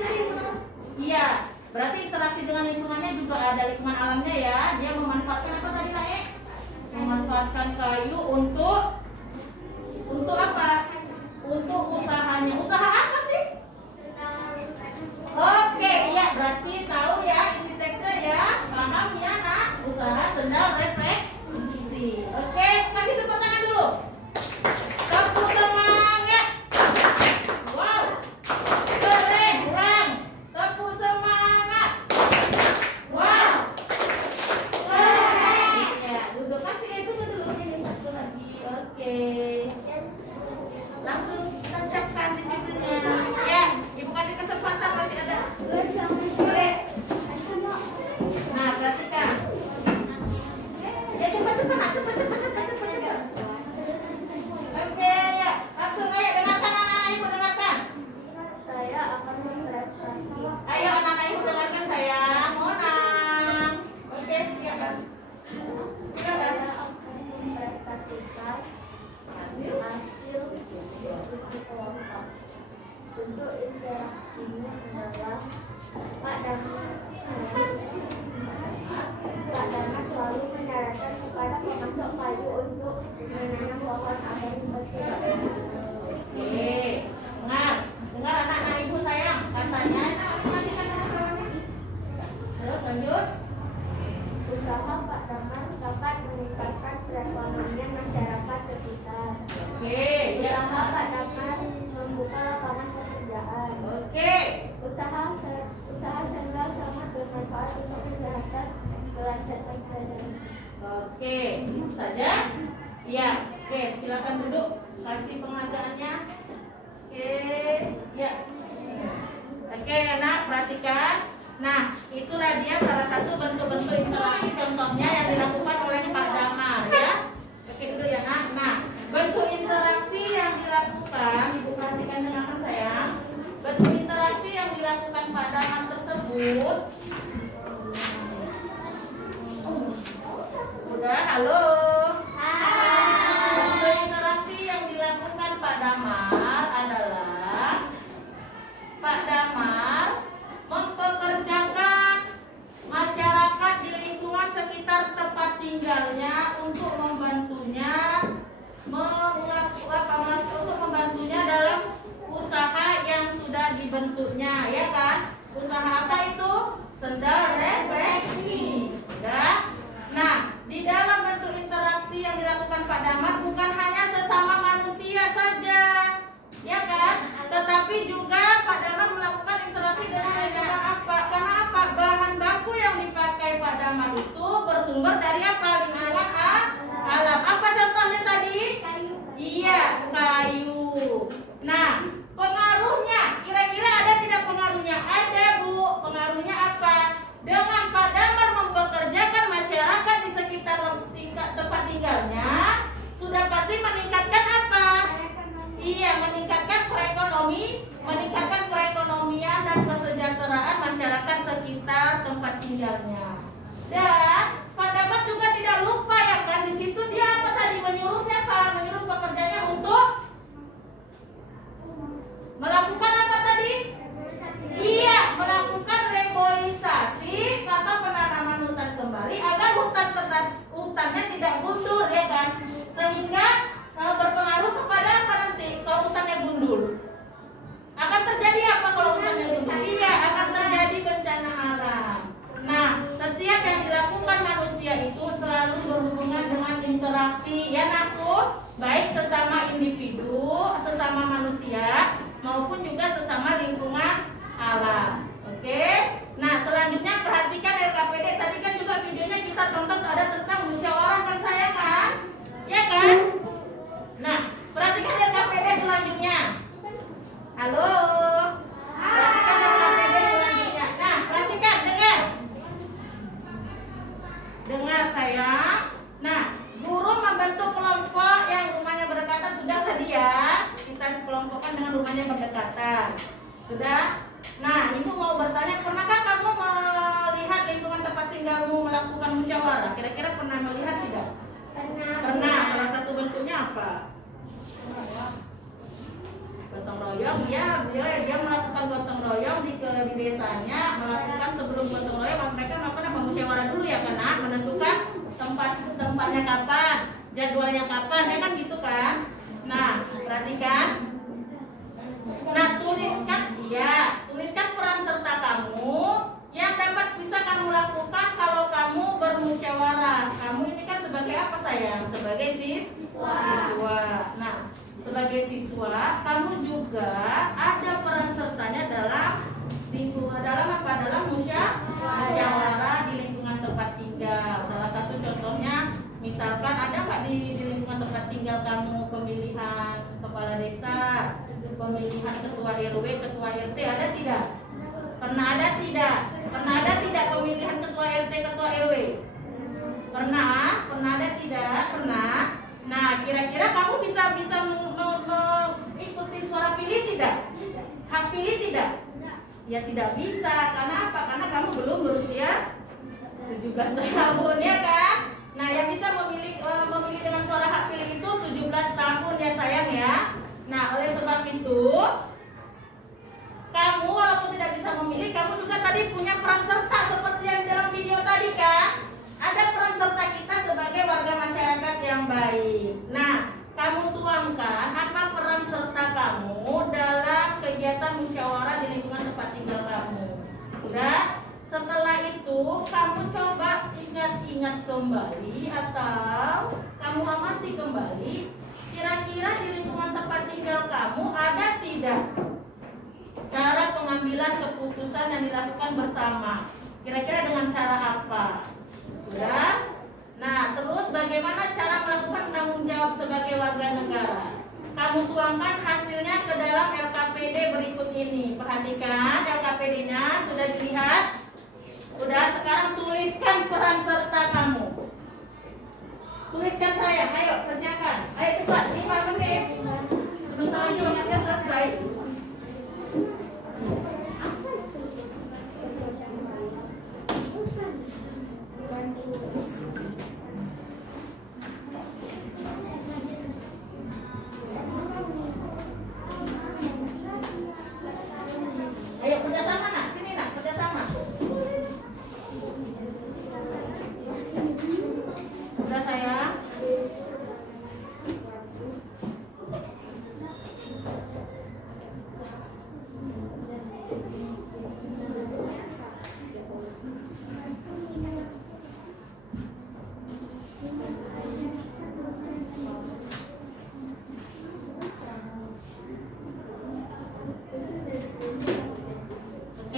Iya. Berarti interaksi dengan lingkungannya juga ada lingkungan alamnya ya. Dia memanfaatkan apa tadi Naik? Memanfaatkan kayu untuk apa? Untuk usahanya. Usaha apa sih? Oke, ya berarti tahu ya isi teksnya ya. Paham ya nak? Usaha sendal refleksi. Oke, kasih tepuk tangan dulu. Tepuk semangat. Wow. Keren, kurang. Tepuk semangat. Wow. Keren. Ya, duduk kasih itu dulu ini satu lagi. Oke. Langsung tancapkan di situnya. Ya, Ibu kasih kesempatan masih ada. Boleh. Nah, perhatikan. Ya cepat. Oke, ya. Langsung ayo dengarkan anak-anak Ibu dengarkan. Saya akan mempresentasi Ayo anak-anak Ibu dengarkan sayang. Monang. Oke, silakan. Silakan. mempresentasikan Hasil. hasil diskusi kelompok. Bentuk interaksinya adalah Pak Damar selalu menyarankan kepada pemasok kayu untuk menanam pohon agar bersih. Oke. Dengar anak-anak Ibu sayang. Katanya terus lanjut. Usaha Pak Damar dapat meningkatkan perekonomian masyarakat sekitar. Oke, ya. Usaha Pak Damar membuka lapangan pekerjaan. Oke. Usaha sendal sangat bermanfaat untuk kesehatan kelancaran badan. Oke, itu saja. Iya, oke, silakan duduk. Kasih penghargaannya. Oke, ya. Oke, anak perhatikan. Nah, itulah dia salah satu bentuk-bentuk interaksi contohnya yang dilakukan oleh Pak Damar ya. Oke dulu ya nak. Nah, bentuk interaksi yang dilakukan, Ibu perhatikan dengarkan sayang. Bentuk interaksi yang dilakukan Pak Damar tersebut. Udah, halo. Bentuk interaksi yang dilakukan Pak Damar adalah Pak Damar mempekerjakan masyarakat di lingkungan sekitar tempat tinggalnya untuk membantunya dalam usaha yang sudah dibentuknya, ya kan? Usaha apa itu? Sendal refleksi. Ya. Nah, di dalam bentuk interaksi yang dilakukan Pak Damar bukan hanya sesama manusia saja, ya kan? Tetapi juga Pak Damar melakukan interaksi dengan lingkungan apa? Karena apa? Bahan baku yang dipakai Pak Damar itu bersumber dari apa? Lingkungan alam. Apa contohnya tadi? Kayu. Iya, kayu. Nah, pengaruhnya, kira-kira ada tidak pengaruhnya? Ada Bu. Pengaruhnya apa? Dengan Pak Damar mempekerjakan masyarakat di sekitar tempat tinggalnya, sudah pasti meningkatkan apa? Iya, meningkatkan perekonomian dan kesejahteraan masyarakat sekitar tempat tinggalnya. Dan Pak Damar juga tidak lupa ya kan, di situ dia apa tadi menyuruh siapa? Menyuruh pekerjanya untuk melakukan apa tadi? Iya, melakukan reboisasi atau penanaman hutan kembali agar hutannya tidak gundul ya kan, sehingga berpengaruh kepada apa nanti kalau hutannya gundul? Akan terjadi apa kalau hutannya gundul? Iya, apa? Gotong royong, ya, dia melakukan gotong royong di desanya, melakukan sebelum gotong royong mereka melakukan musyawarah dulu ya kan, menentukan tempatnya kapan, jadwalnya kapan, ya kan gitu kan. Nah, perhatikan. Nah, tuliskan peran serta kamu yang dapat bisa kamu lakukan kalau kamu bermusyawarah. Kamu ini kan sebagai apa sayang? Sebagai siswa. Nah, sebagai siswa, kamu juga ada peran sertanya dalam lingkungan, dalam musyawarah di lingkungan tempat tinggal. Salah satu contohnya, misalkan ada nggak di lingkungan tempat tinggal kamu pemilihan kepala desa, pemilihan ketua RW, ketua RT, ada tidak? Pernah ada tidak? Pernah ada tidak pemilihan ketua RT, ketua RW? Pernah ada tidak? Pernah. Nah, kira-kira kamu bisa mengikuti suara pilih tidak? Hak pilih tidak? Ya tidak bisa. Karena apa? Karena kamu belum berusia 17 tahun, ya kan? Nah, yang bisa memilih dengan suara hak pilih itu 17 tahun ya sayang ya. Nah, oleh sebab itu, kamu walaupun tidak bisa memilih, kamu juga tadi punya peran serta seperti yang dalam video tadi kan? Ada peran serta kita sebagai warga masyarakat yang baik. Nah, kamu tuangkan apa peran serta kamu dalam kegiatan musyawarah di lingkungan tempat tinggal kamu. Udah? Setelah itu, kamu coba ingat-ingat kembali atau kamu amati kembali, kira-kira di lingkungan tempat tinggal kamu ada tidak cara pengambilan keputusan yang dilakukan bersama? Kira-kira dengan cara apa? Sudah? Nah, terus bagaimana cara melakukan tanggung jawab sebagai warga negara? Kamu tuangkan hasilnya ke dalam LKPD berikut ini. Perhatikan LKPD-nya, sudah dilihat? Sudah, sekarang tuliskan peran serta kamu. Tuliskan saya, ayo kerjakan. Ayo cepat, 5 menit. Sebentar lagi waktunya selesai. Ayo kerjasama nak, sini nak, kerjasama. Sudah sayang?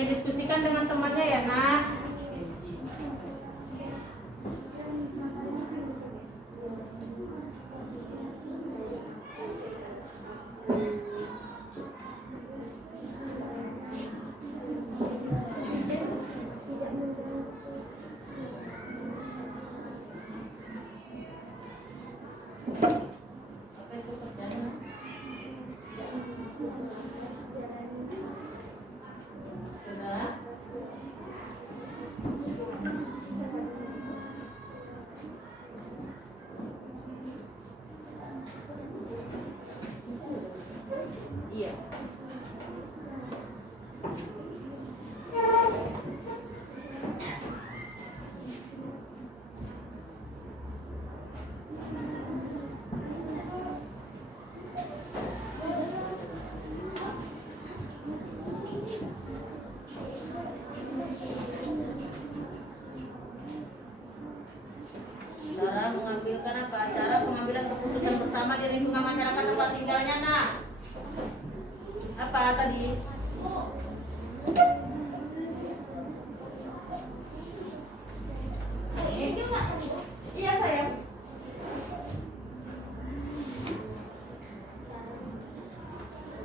Diskusikan dengan temannya ya nak. Apa itu kerjanya? Sudah? Iya. Cara mengambilkan apa? Cara pengambilan keputusan bersama di lingkungan masyarakat tempat tinggalnya nak. Apa tadi? Iya sayang.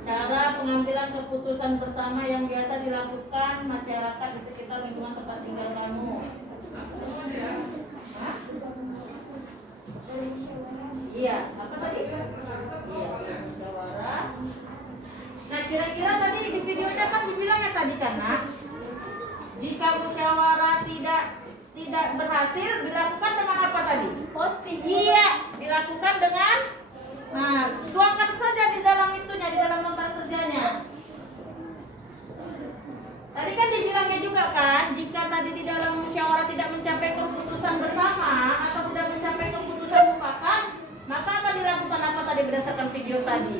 Cara pengambilan keputusan bersama yang biasa dilakukan masyarakat di sekitar lingkungan tempat tinggal kamu. Hah? Iya, apa tadi? Iya, musyawarah. Nah, kira-kira tadi di videonya kan dibilangnya tadi kan, nak, jika musyawarah tidak berhasil, dilakukan dengan apa tadi? Voting. Iya, dilakukan dengan Nah, tuangkan saja di dalam itunya, di dalam lembar kerjanya. Tadi kan dibilangnya juga kan, jika tadi di dalam musyawarah tidak mencapai keputusan bersama atau tidak mencapai keputusan mufakat, maka apa dilakukan apa tadi berdasarkan video tadi?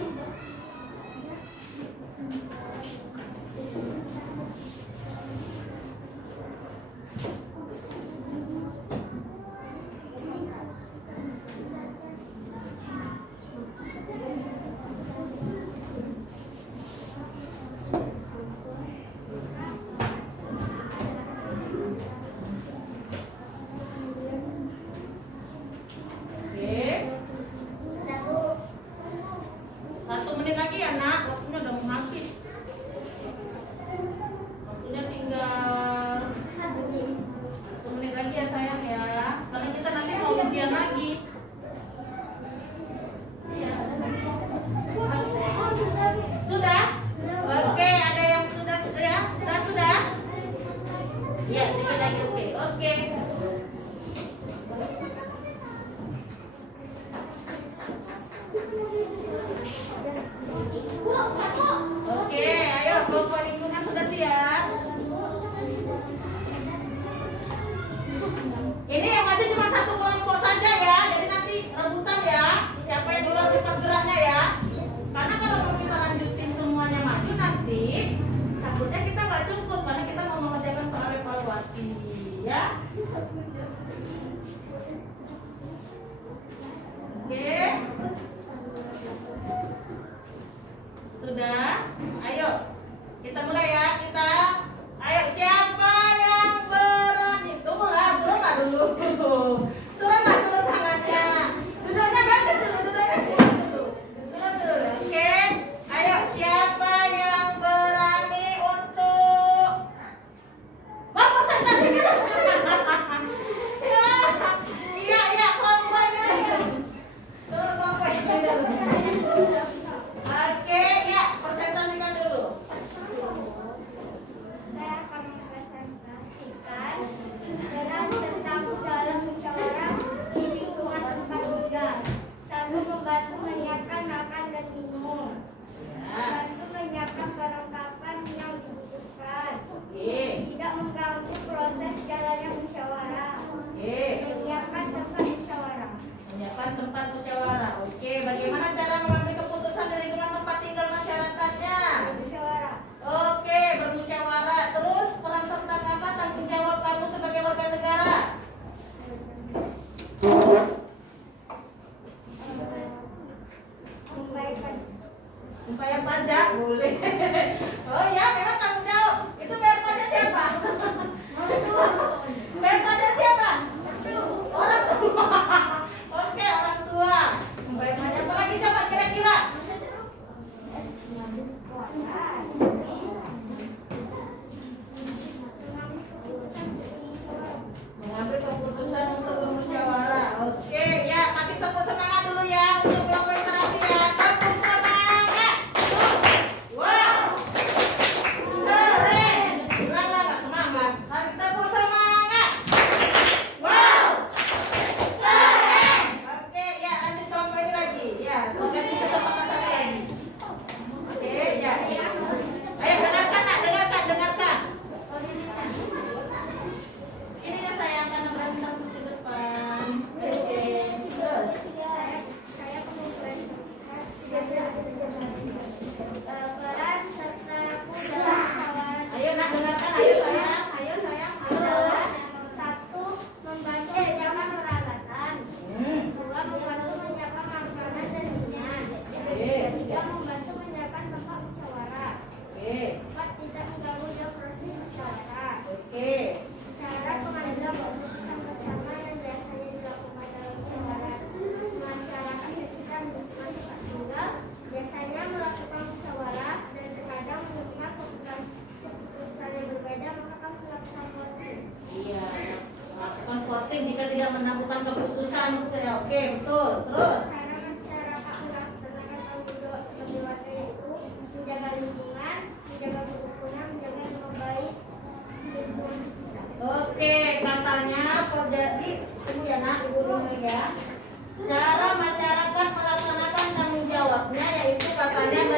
Cara masyarakat melaksanakan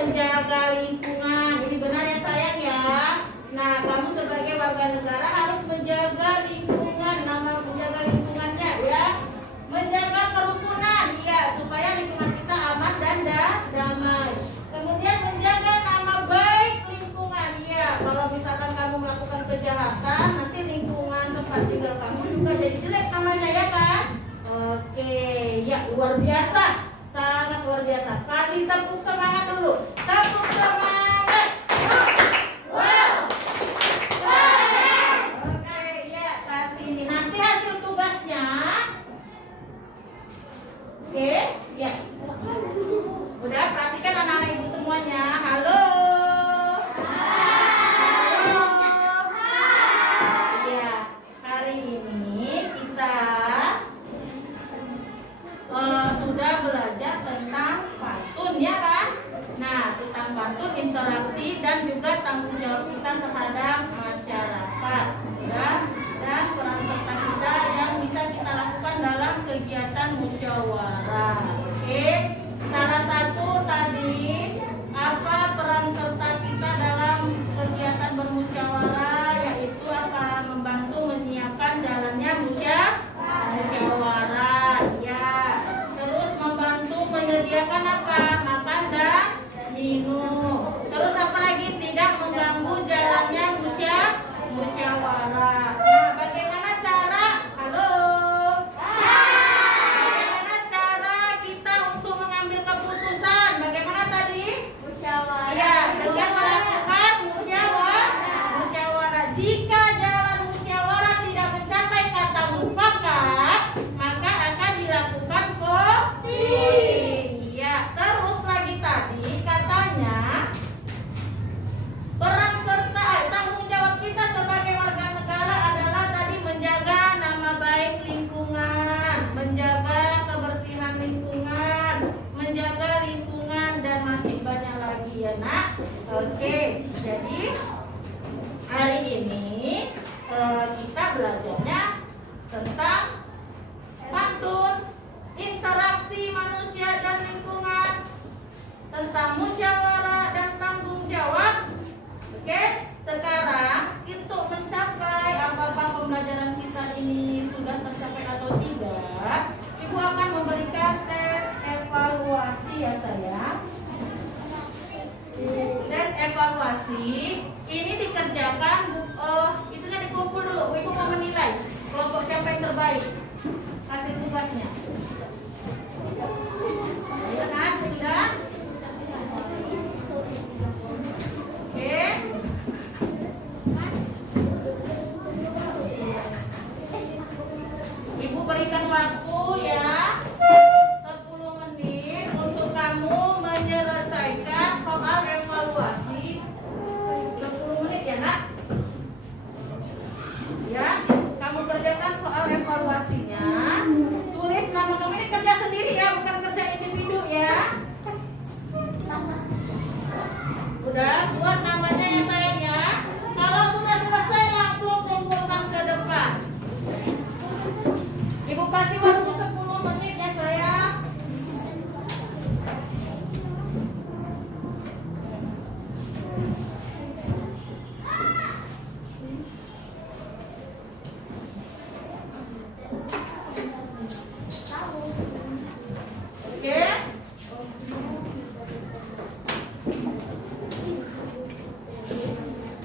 menjaga lingkungan. Ini benar ya sayang ya. Nah, kamu sebagai warga negara harus menjaga lingkungan, menjaga lingkungannya ya. Menjaga kerukunan ya, supaya lingkungan kita aman dan damai. Kemudian menjaga nama baik lingkungan ya. Kalau misalkan kamu melakukan kejahatan, nanti lingkungan tempat tinggal kamu juga jadi jelek namanya ya kan? Oke, ya luar biasa. Sangat luar biasa. Kasih tepuk semangat dulu. Tepuk semangat. Wow. Oke, ya kasih ini. Nanti hasil tugasnya. Oke, ya. Udah perhatikan anak-anak ibu semuanya. Halo. Halo. Ya, hari ini kita sudah belajar tentang pantun ya kan? Nah, tentang pantun, interaksi dan juga tanggung jawab kita terhadap masyarakat ya, dan peran serta kita yang bisa kita lakukan dalam kegiatan musyawarah. Oke, salah satu tadi apa peran serta kita dalam kegiatan bermusyawarah, yaitu akan membantu menyiapkan jalannya musyawarah ya. Terus membantu menyediakan apa? Makan dan minum. Terus apa lagi? Tidak mengganggu jalannya musyawarah. Nah, bagaimana cara? Halo. Bagaimana cara kita untuk mengambil keputusan? Bagaimana tadi? Musyawarah. Ya, dengan melakukan musyawarah. Jika jalan musyawarah tidak mencapai kata mufakat, maka akan dilakukan voting. Ya, terus lagi tadi katanya peran serta tanggung jawab kita sebagai warga negara adalah tadi menjaga nama baik lingkungan, menjaga kebersihan lingkungan, menjaga lingkungan, dan masih banyak lagi ya nak. Oke, jadi hari ini kita belajarnya tentang pantun, interaksi manusia dan lingkungan, tentang musyawarah dan tanggung jawab. Oke, sekarang untuk mencapai apakah pembelajaran kita ini sudah tercapai atau tidak, Ibu akan memberikan tes evaluasi ya sayang. Tes evaluasi ini dikerjakan, itunya dikumpul dulu. Ibu mau menilai kelompok siapa yang terbaik hasil tugasnya. Ayo nak, sudah. Oke. Ibu berikan waktu ya 10 menit untuk kamu menyelesaikan soal evaluasi. 10 menit ya nak. Ya, kamu kerjakan soal evaluasinya. Tulis nama kamu, ini kerja sendiri ya, bukan kerja individu ya. Udah buat namanya ya sayang ya. Kalau sudah selesai langsung kumpulkan ke depan. Ibu kasih waktu 10 menit ya sayang. Oke.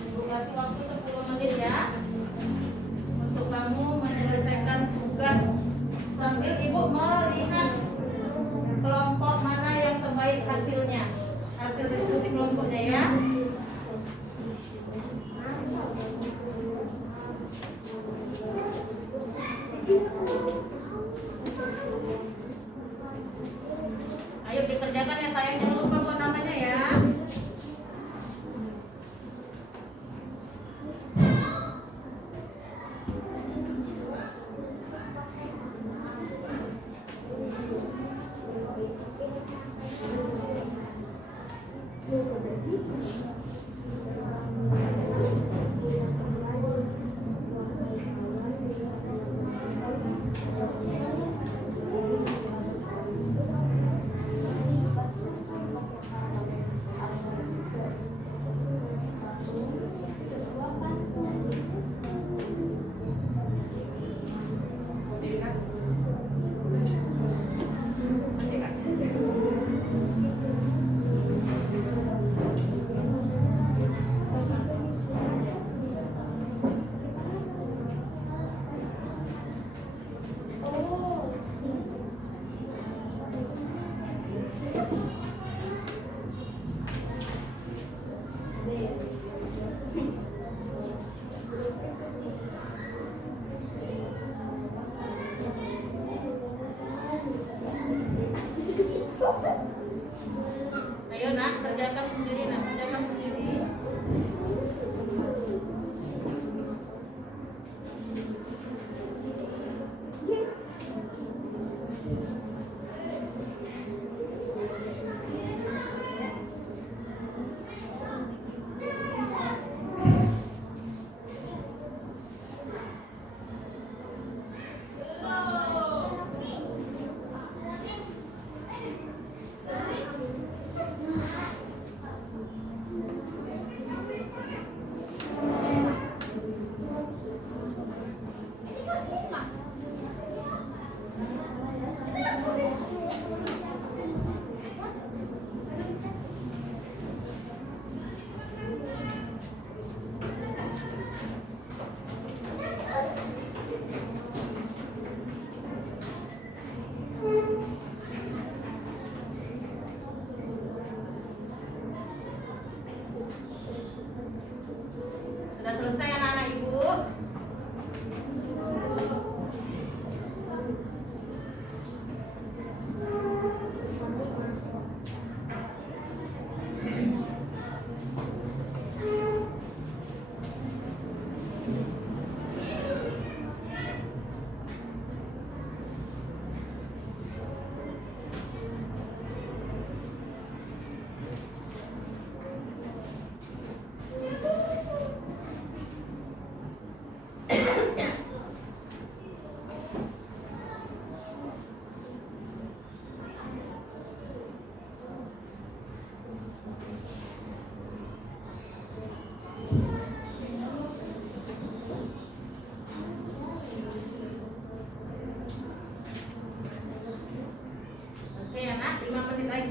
Ibu kasih waktu 10 menit ya untuk kamu menyelesaikan tugas sambil ibu melihat kelompok mana yang terbaik hasilnya, hasil diskusi kelompoknya ya. Ayo dikerjakan ya sayang, jangan lupa buat namanya ya.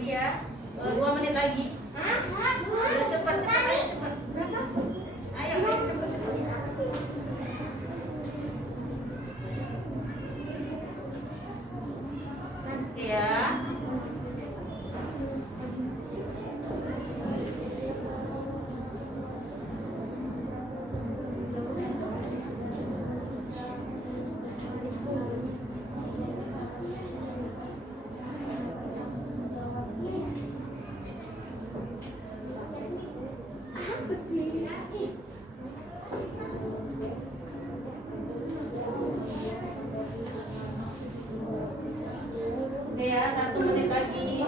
lagi ya. 2 menit lagi. Udah cepat, ayo cepat. Ayo, cepat. Oke ya. Oke ya, 1 menit lagi.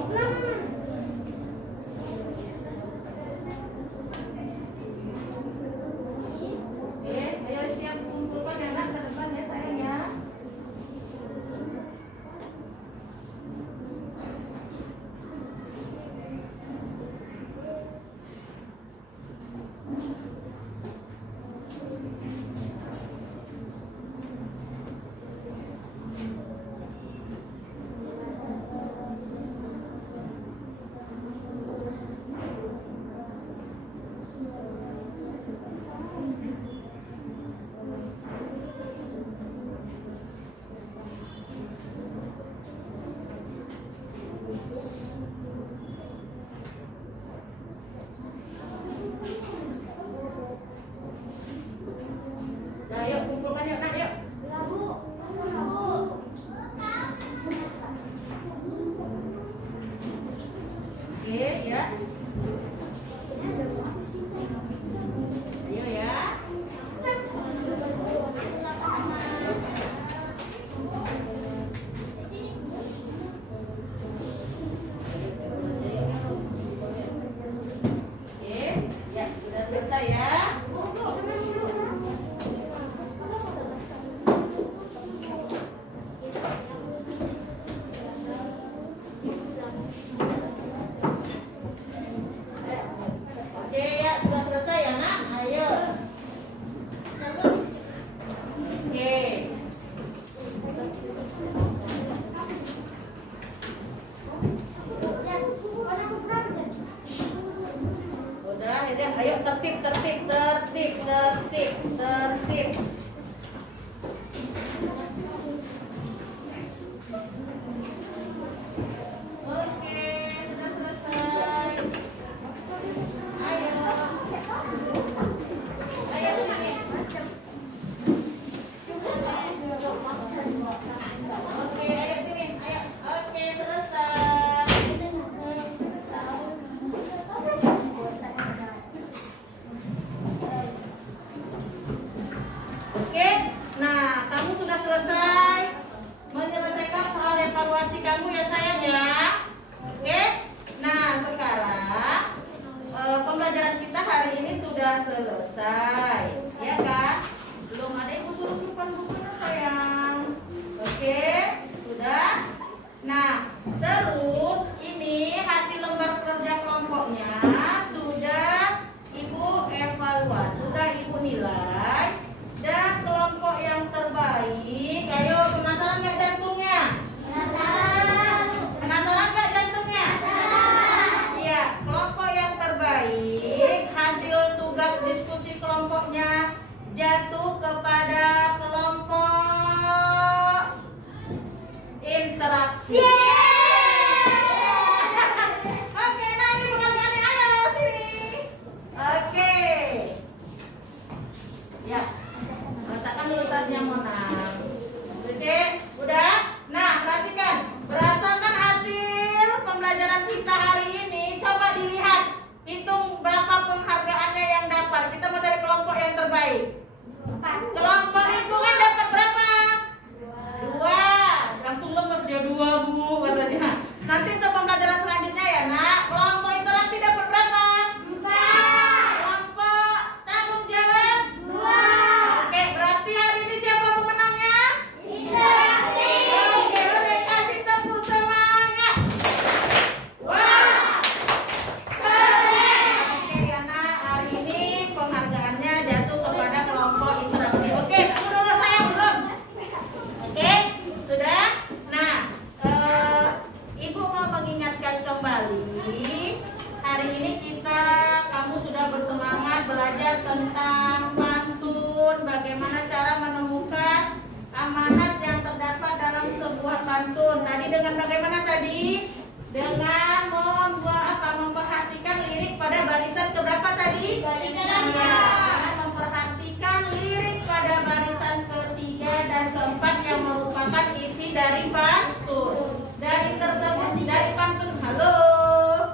Oke, ayo siap kumpulkan ya nak, ke depan ya sayang ya. Nah, yuk kumpulkan yuk nak, yuk. Oke ya. Ayo ya. Oke, ya sudah selesai ya. Oke ya, sudah selesai ya nak. Ayo. Oke. Udah, ya, ayo tertib. Oke, sudah selesai. Ayo. Ayo sini. Oke, ayo sini. Ayo. Oke, selesai. Oke, nah kamu sudah selesai menyelesaikan soal evaluasi kamu ya sayang ya. Oke, nah sekarang pembelajaran kita hari ini sudah selesai, ya kan? Belum ada yang suruh simpan bukunya sayang. Oke, sudah. Nah, terus ini hasil lembar kerja kelompoknya sudah Ibu evaluasi, sudah Ibu nilai. Dan kelompok yang terbaik, ayo penasaran nggak jantungnya? Penasaran nggak jantungnya? Iya, kelompok yang terbaik hasil tugas diskusi kelompoknya pantun. Tadi dengan bagaimana tadi? Dengan memperhatikan lirik pada barisan keberapa tadi? Dengan memperhatikan lirik pada barisan ketiga dan keempat yang merupakan isi dari pantun. Dari pantun, halo.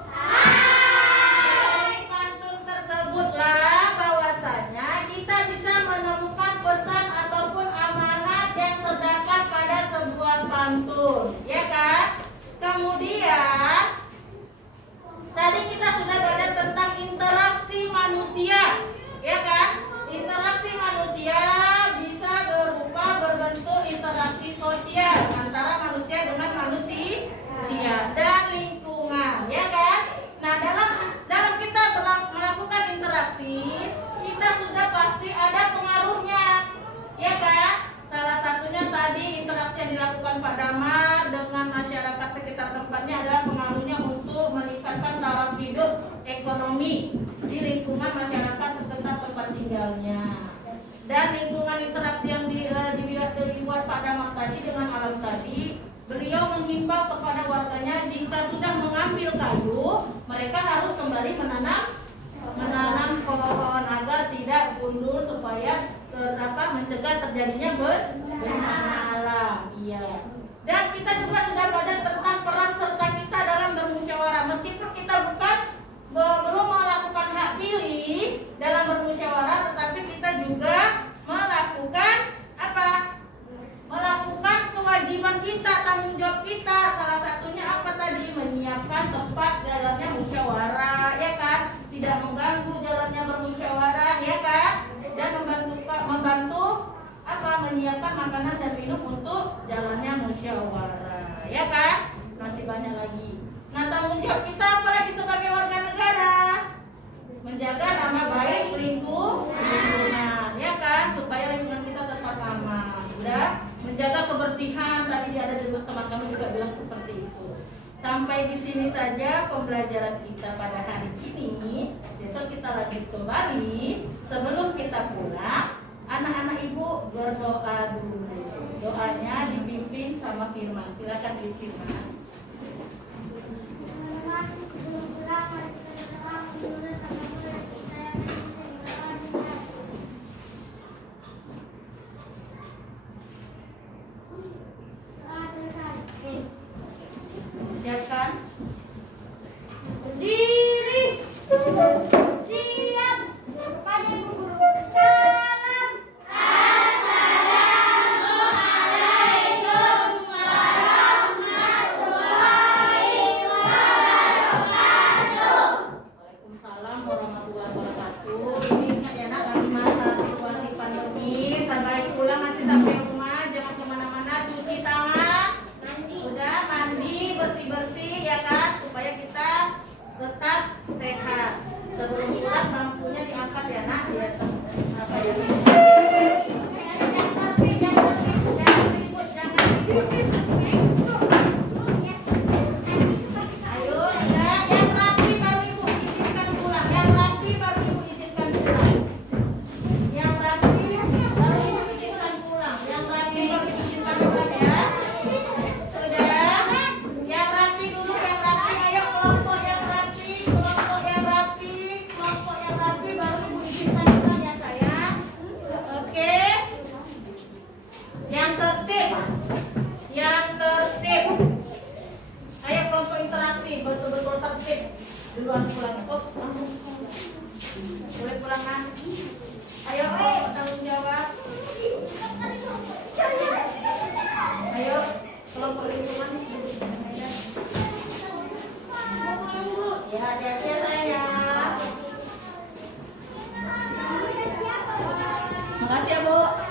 Dari pantun tersebutlah bahwasanya kita bisa menemukan pesan ataupun amanat yang terdapat pada sebuah pantun, ya kan? Kemudian tadi kita sudah belajar tentang interaksi manusia, ya kan? Interaksi manusia bisa berbentuk interaksi sosial antara manusia dengan manusia dan lingkungan, ya kan? Nah, dalam kita melakukan interaksi, kita sudah pasti ada pengaruhnya, ya kan? Salah satunya tadi interaksi yang dilakukan Pak Damar dengan masyarakat sekitar tempatnya adalah pengaruhnya untuk meningkatkan taraf hidup ekonomi di lingkungan masyarakat sekitar tempat tinggalnya. Dan lingkungan interaksi yang dibuat Pak Damar tadi dengan alam tadi, beliau menghimbau kepada warganya jika sudah mengambil kayu, mereka harus kembali menanam pohon agar tidak gundul supaya mencegah terjadinya bencana alam. Iya. Dan kita juga sudah belajar tentang peran serta kita dalam bermusyawarah. Meskipun kita belum melakukan hak pilih dalam bermusyawarah, tetapi kita juga melakukan apa? Melakukan kewajiban kita, tanggung jawab kita. Salah satunya apa tadi? Menyiapkan tempat jalannya musyawarah, ya kan? Tidak mengganggu jalannya bermusyawarah, ya kan? Dan membantu menyiapkan makanan dan minum untuk jalannya musyawarah, ya kan? Masih banyak lagi. Nah, tanggung jawab kita apalagi sebagai warga negara, menjaga nama baik lingkungan, ya kan? Supaya lingkungan kita tetap aman. Udah, menjaga kebersihan. Tadi ada teman-teman juga bilang seperti itu. Sampai di sini saja pembelajaran kita pada hari ini. Besok kita lanjut kembali. Sebelum kita pulang, anak-anak ibu berdoa dulu. Doanya dipimpin sama firman. Silakan firman. Siapkan. Berdiri. Siap. Pada ibu guru. Salam. Assalamualaikum warahmatullahi wabarakatuh. Waalaikumsalam warahmatullahi wabarakatuh. Ini ingat ya nak, lagi masa situasi pandemi. Sampai pulang nanti sampai rumah jangan kemana-mana, cuci tangan. Udah mandi bersih-bersih, ya kan, supaya kita tetap sehat. Sebelum pulang bangkunya diangkat ya nak, ya apa ya? Ayo, ya, yang rapi baru ibu izinkan pulang. Yang rapi baru ibu izinkan pulang. Yang rapi baru ibu izinkan pulang. Yang rapi baru ibu izinkan pulang ya. Sudah, yang rapi dulu, yang rapi. Ayo kelompok yang rapi, kelompok yang rapi, kelompok yang rapi baru ibu izinkan pulang ya sayang. Oke. Yang tertib, yang tertib. Ayo kelompok interaksi, betul-betul tertib. Duluan pulang ya, kok langsung. Boleh pulang kan? Ayo kelompok tanggung jawab. Ayo kelompok lingkungan. Ya, hati-hati ya sayang. Makasih ya Bu.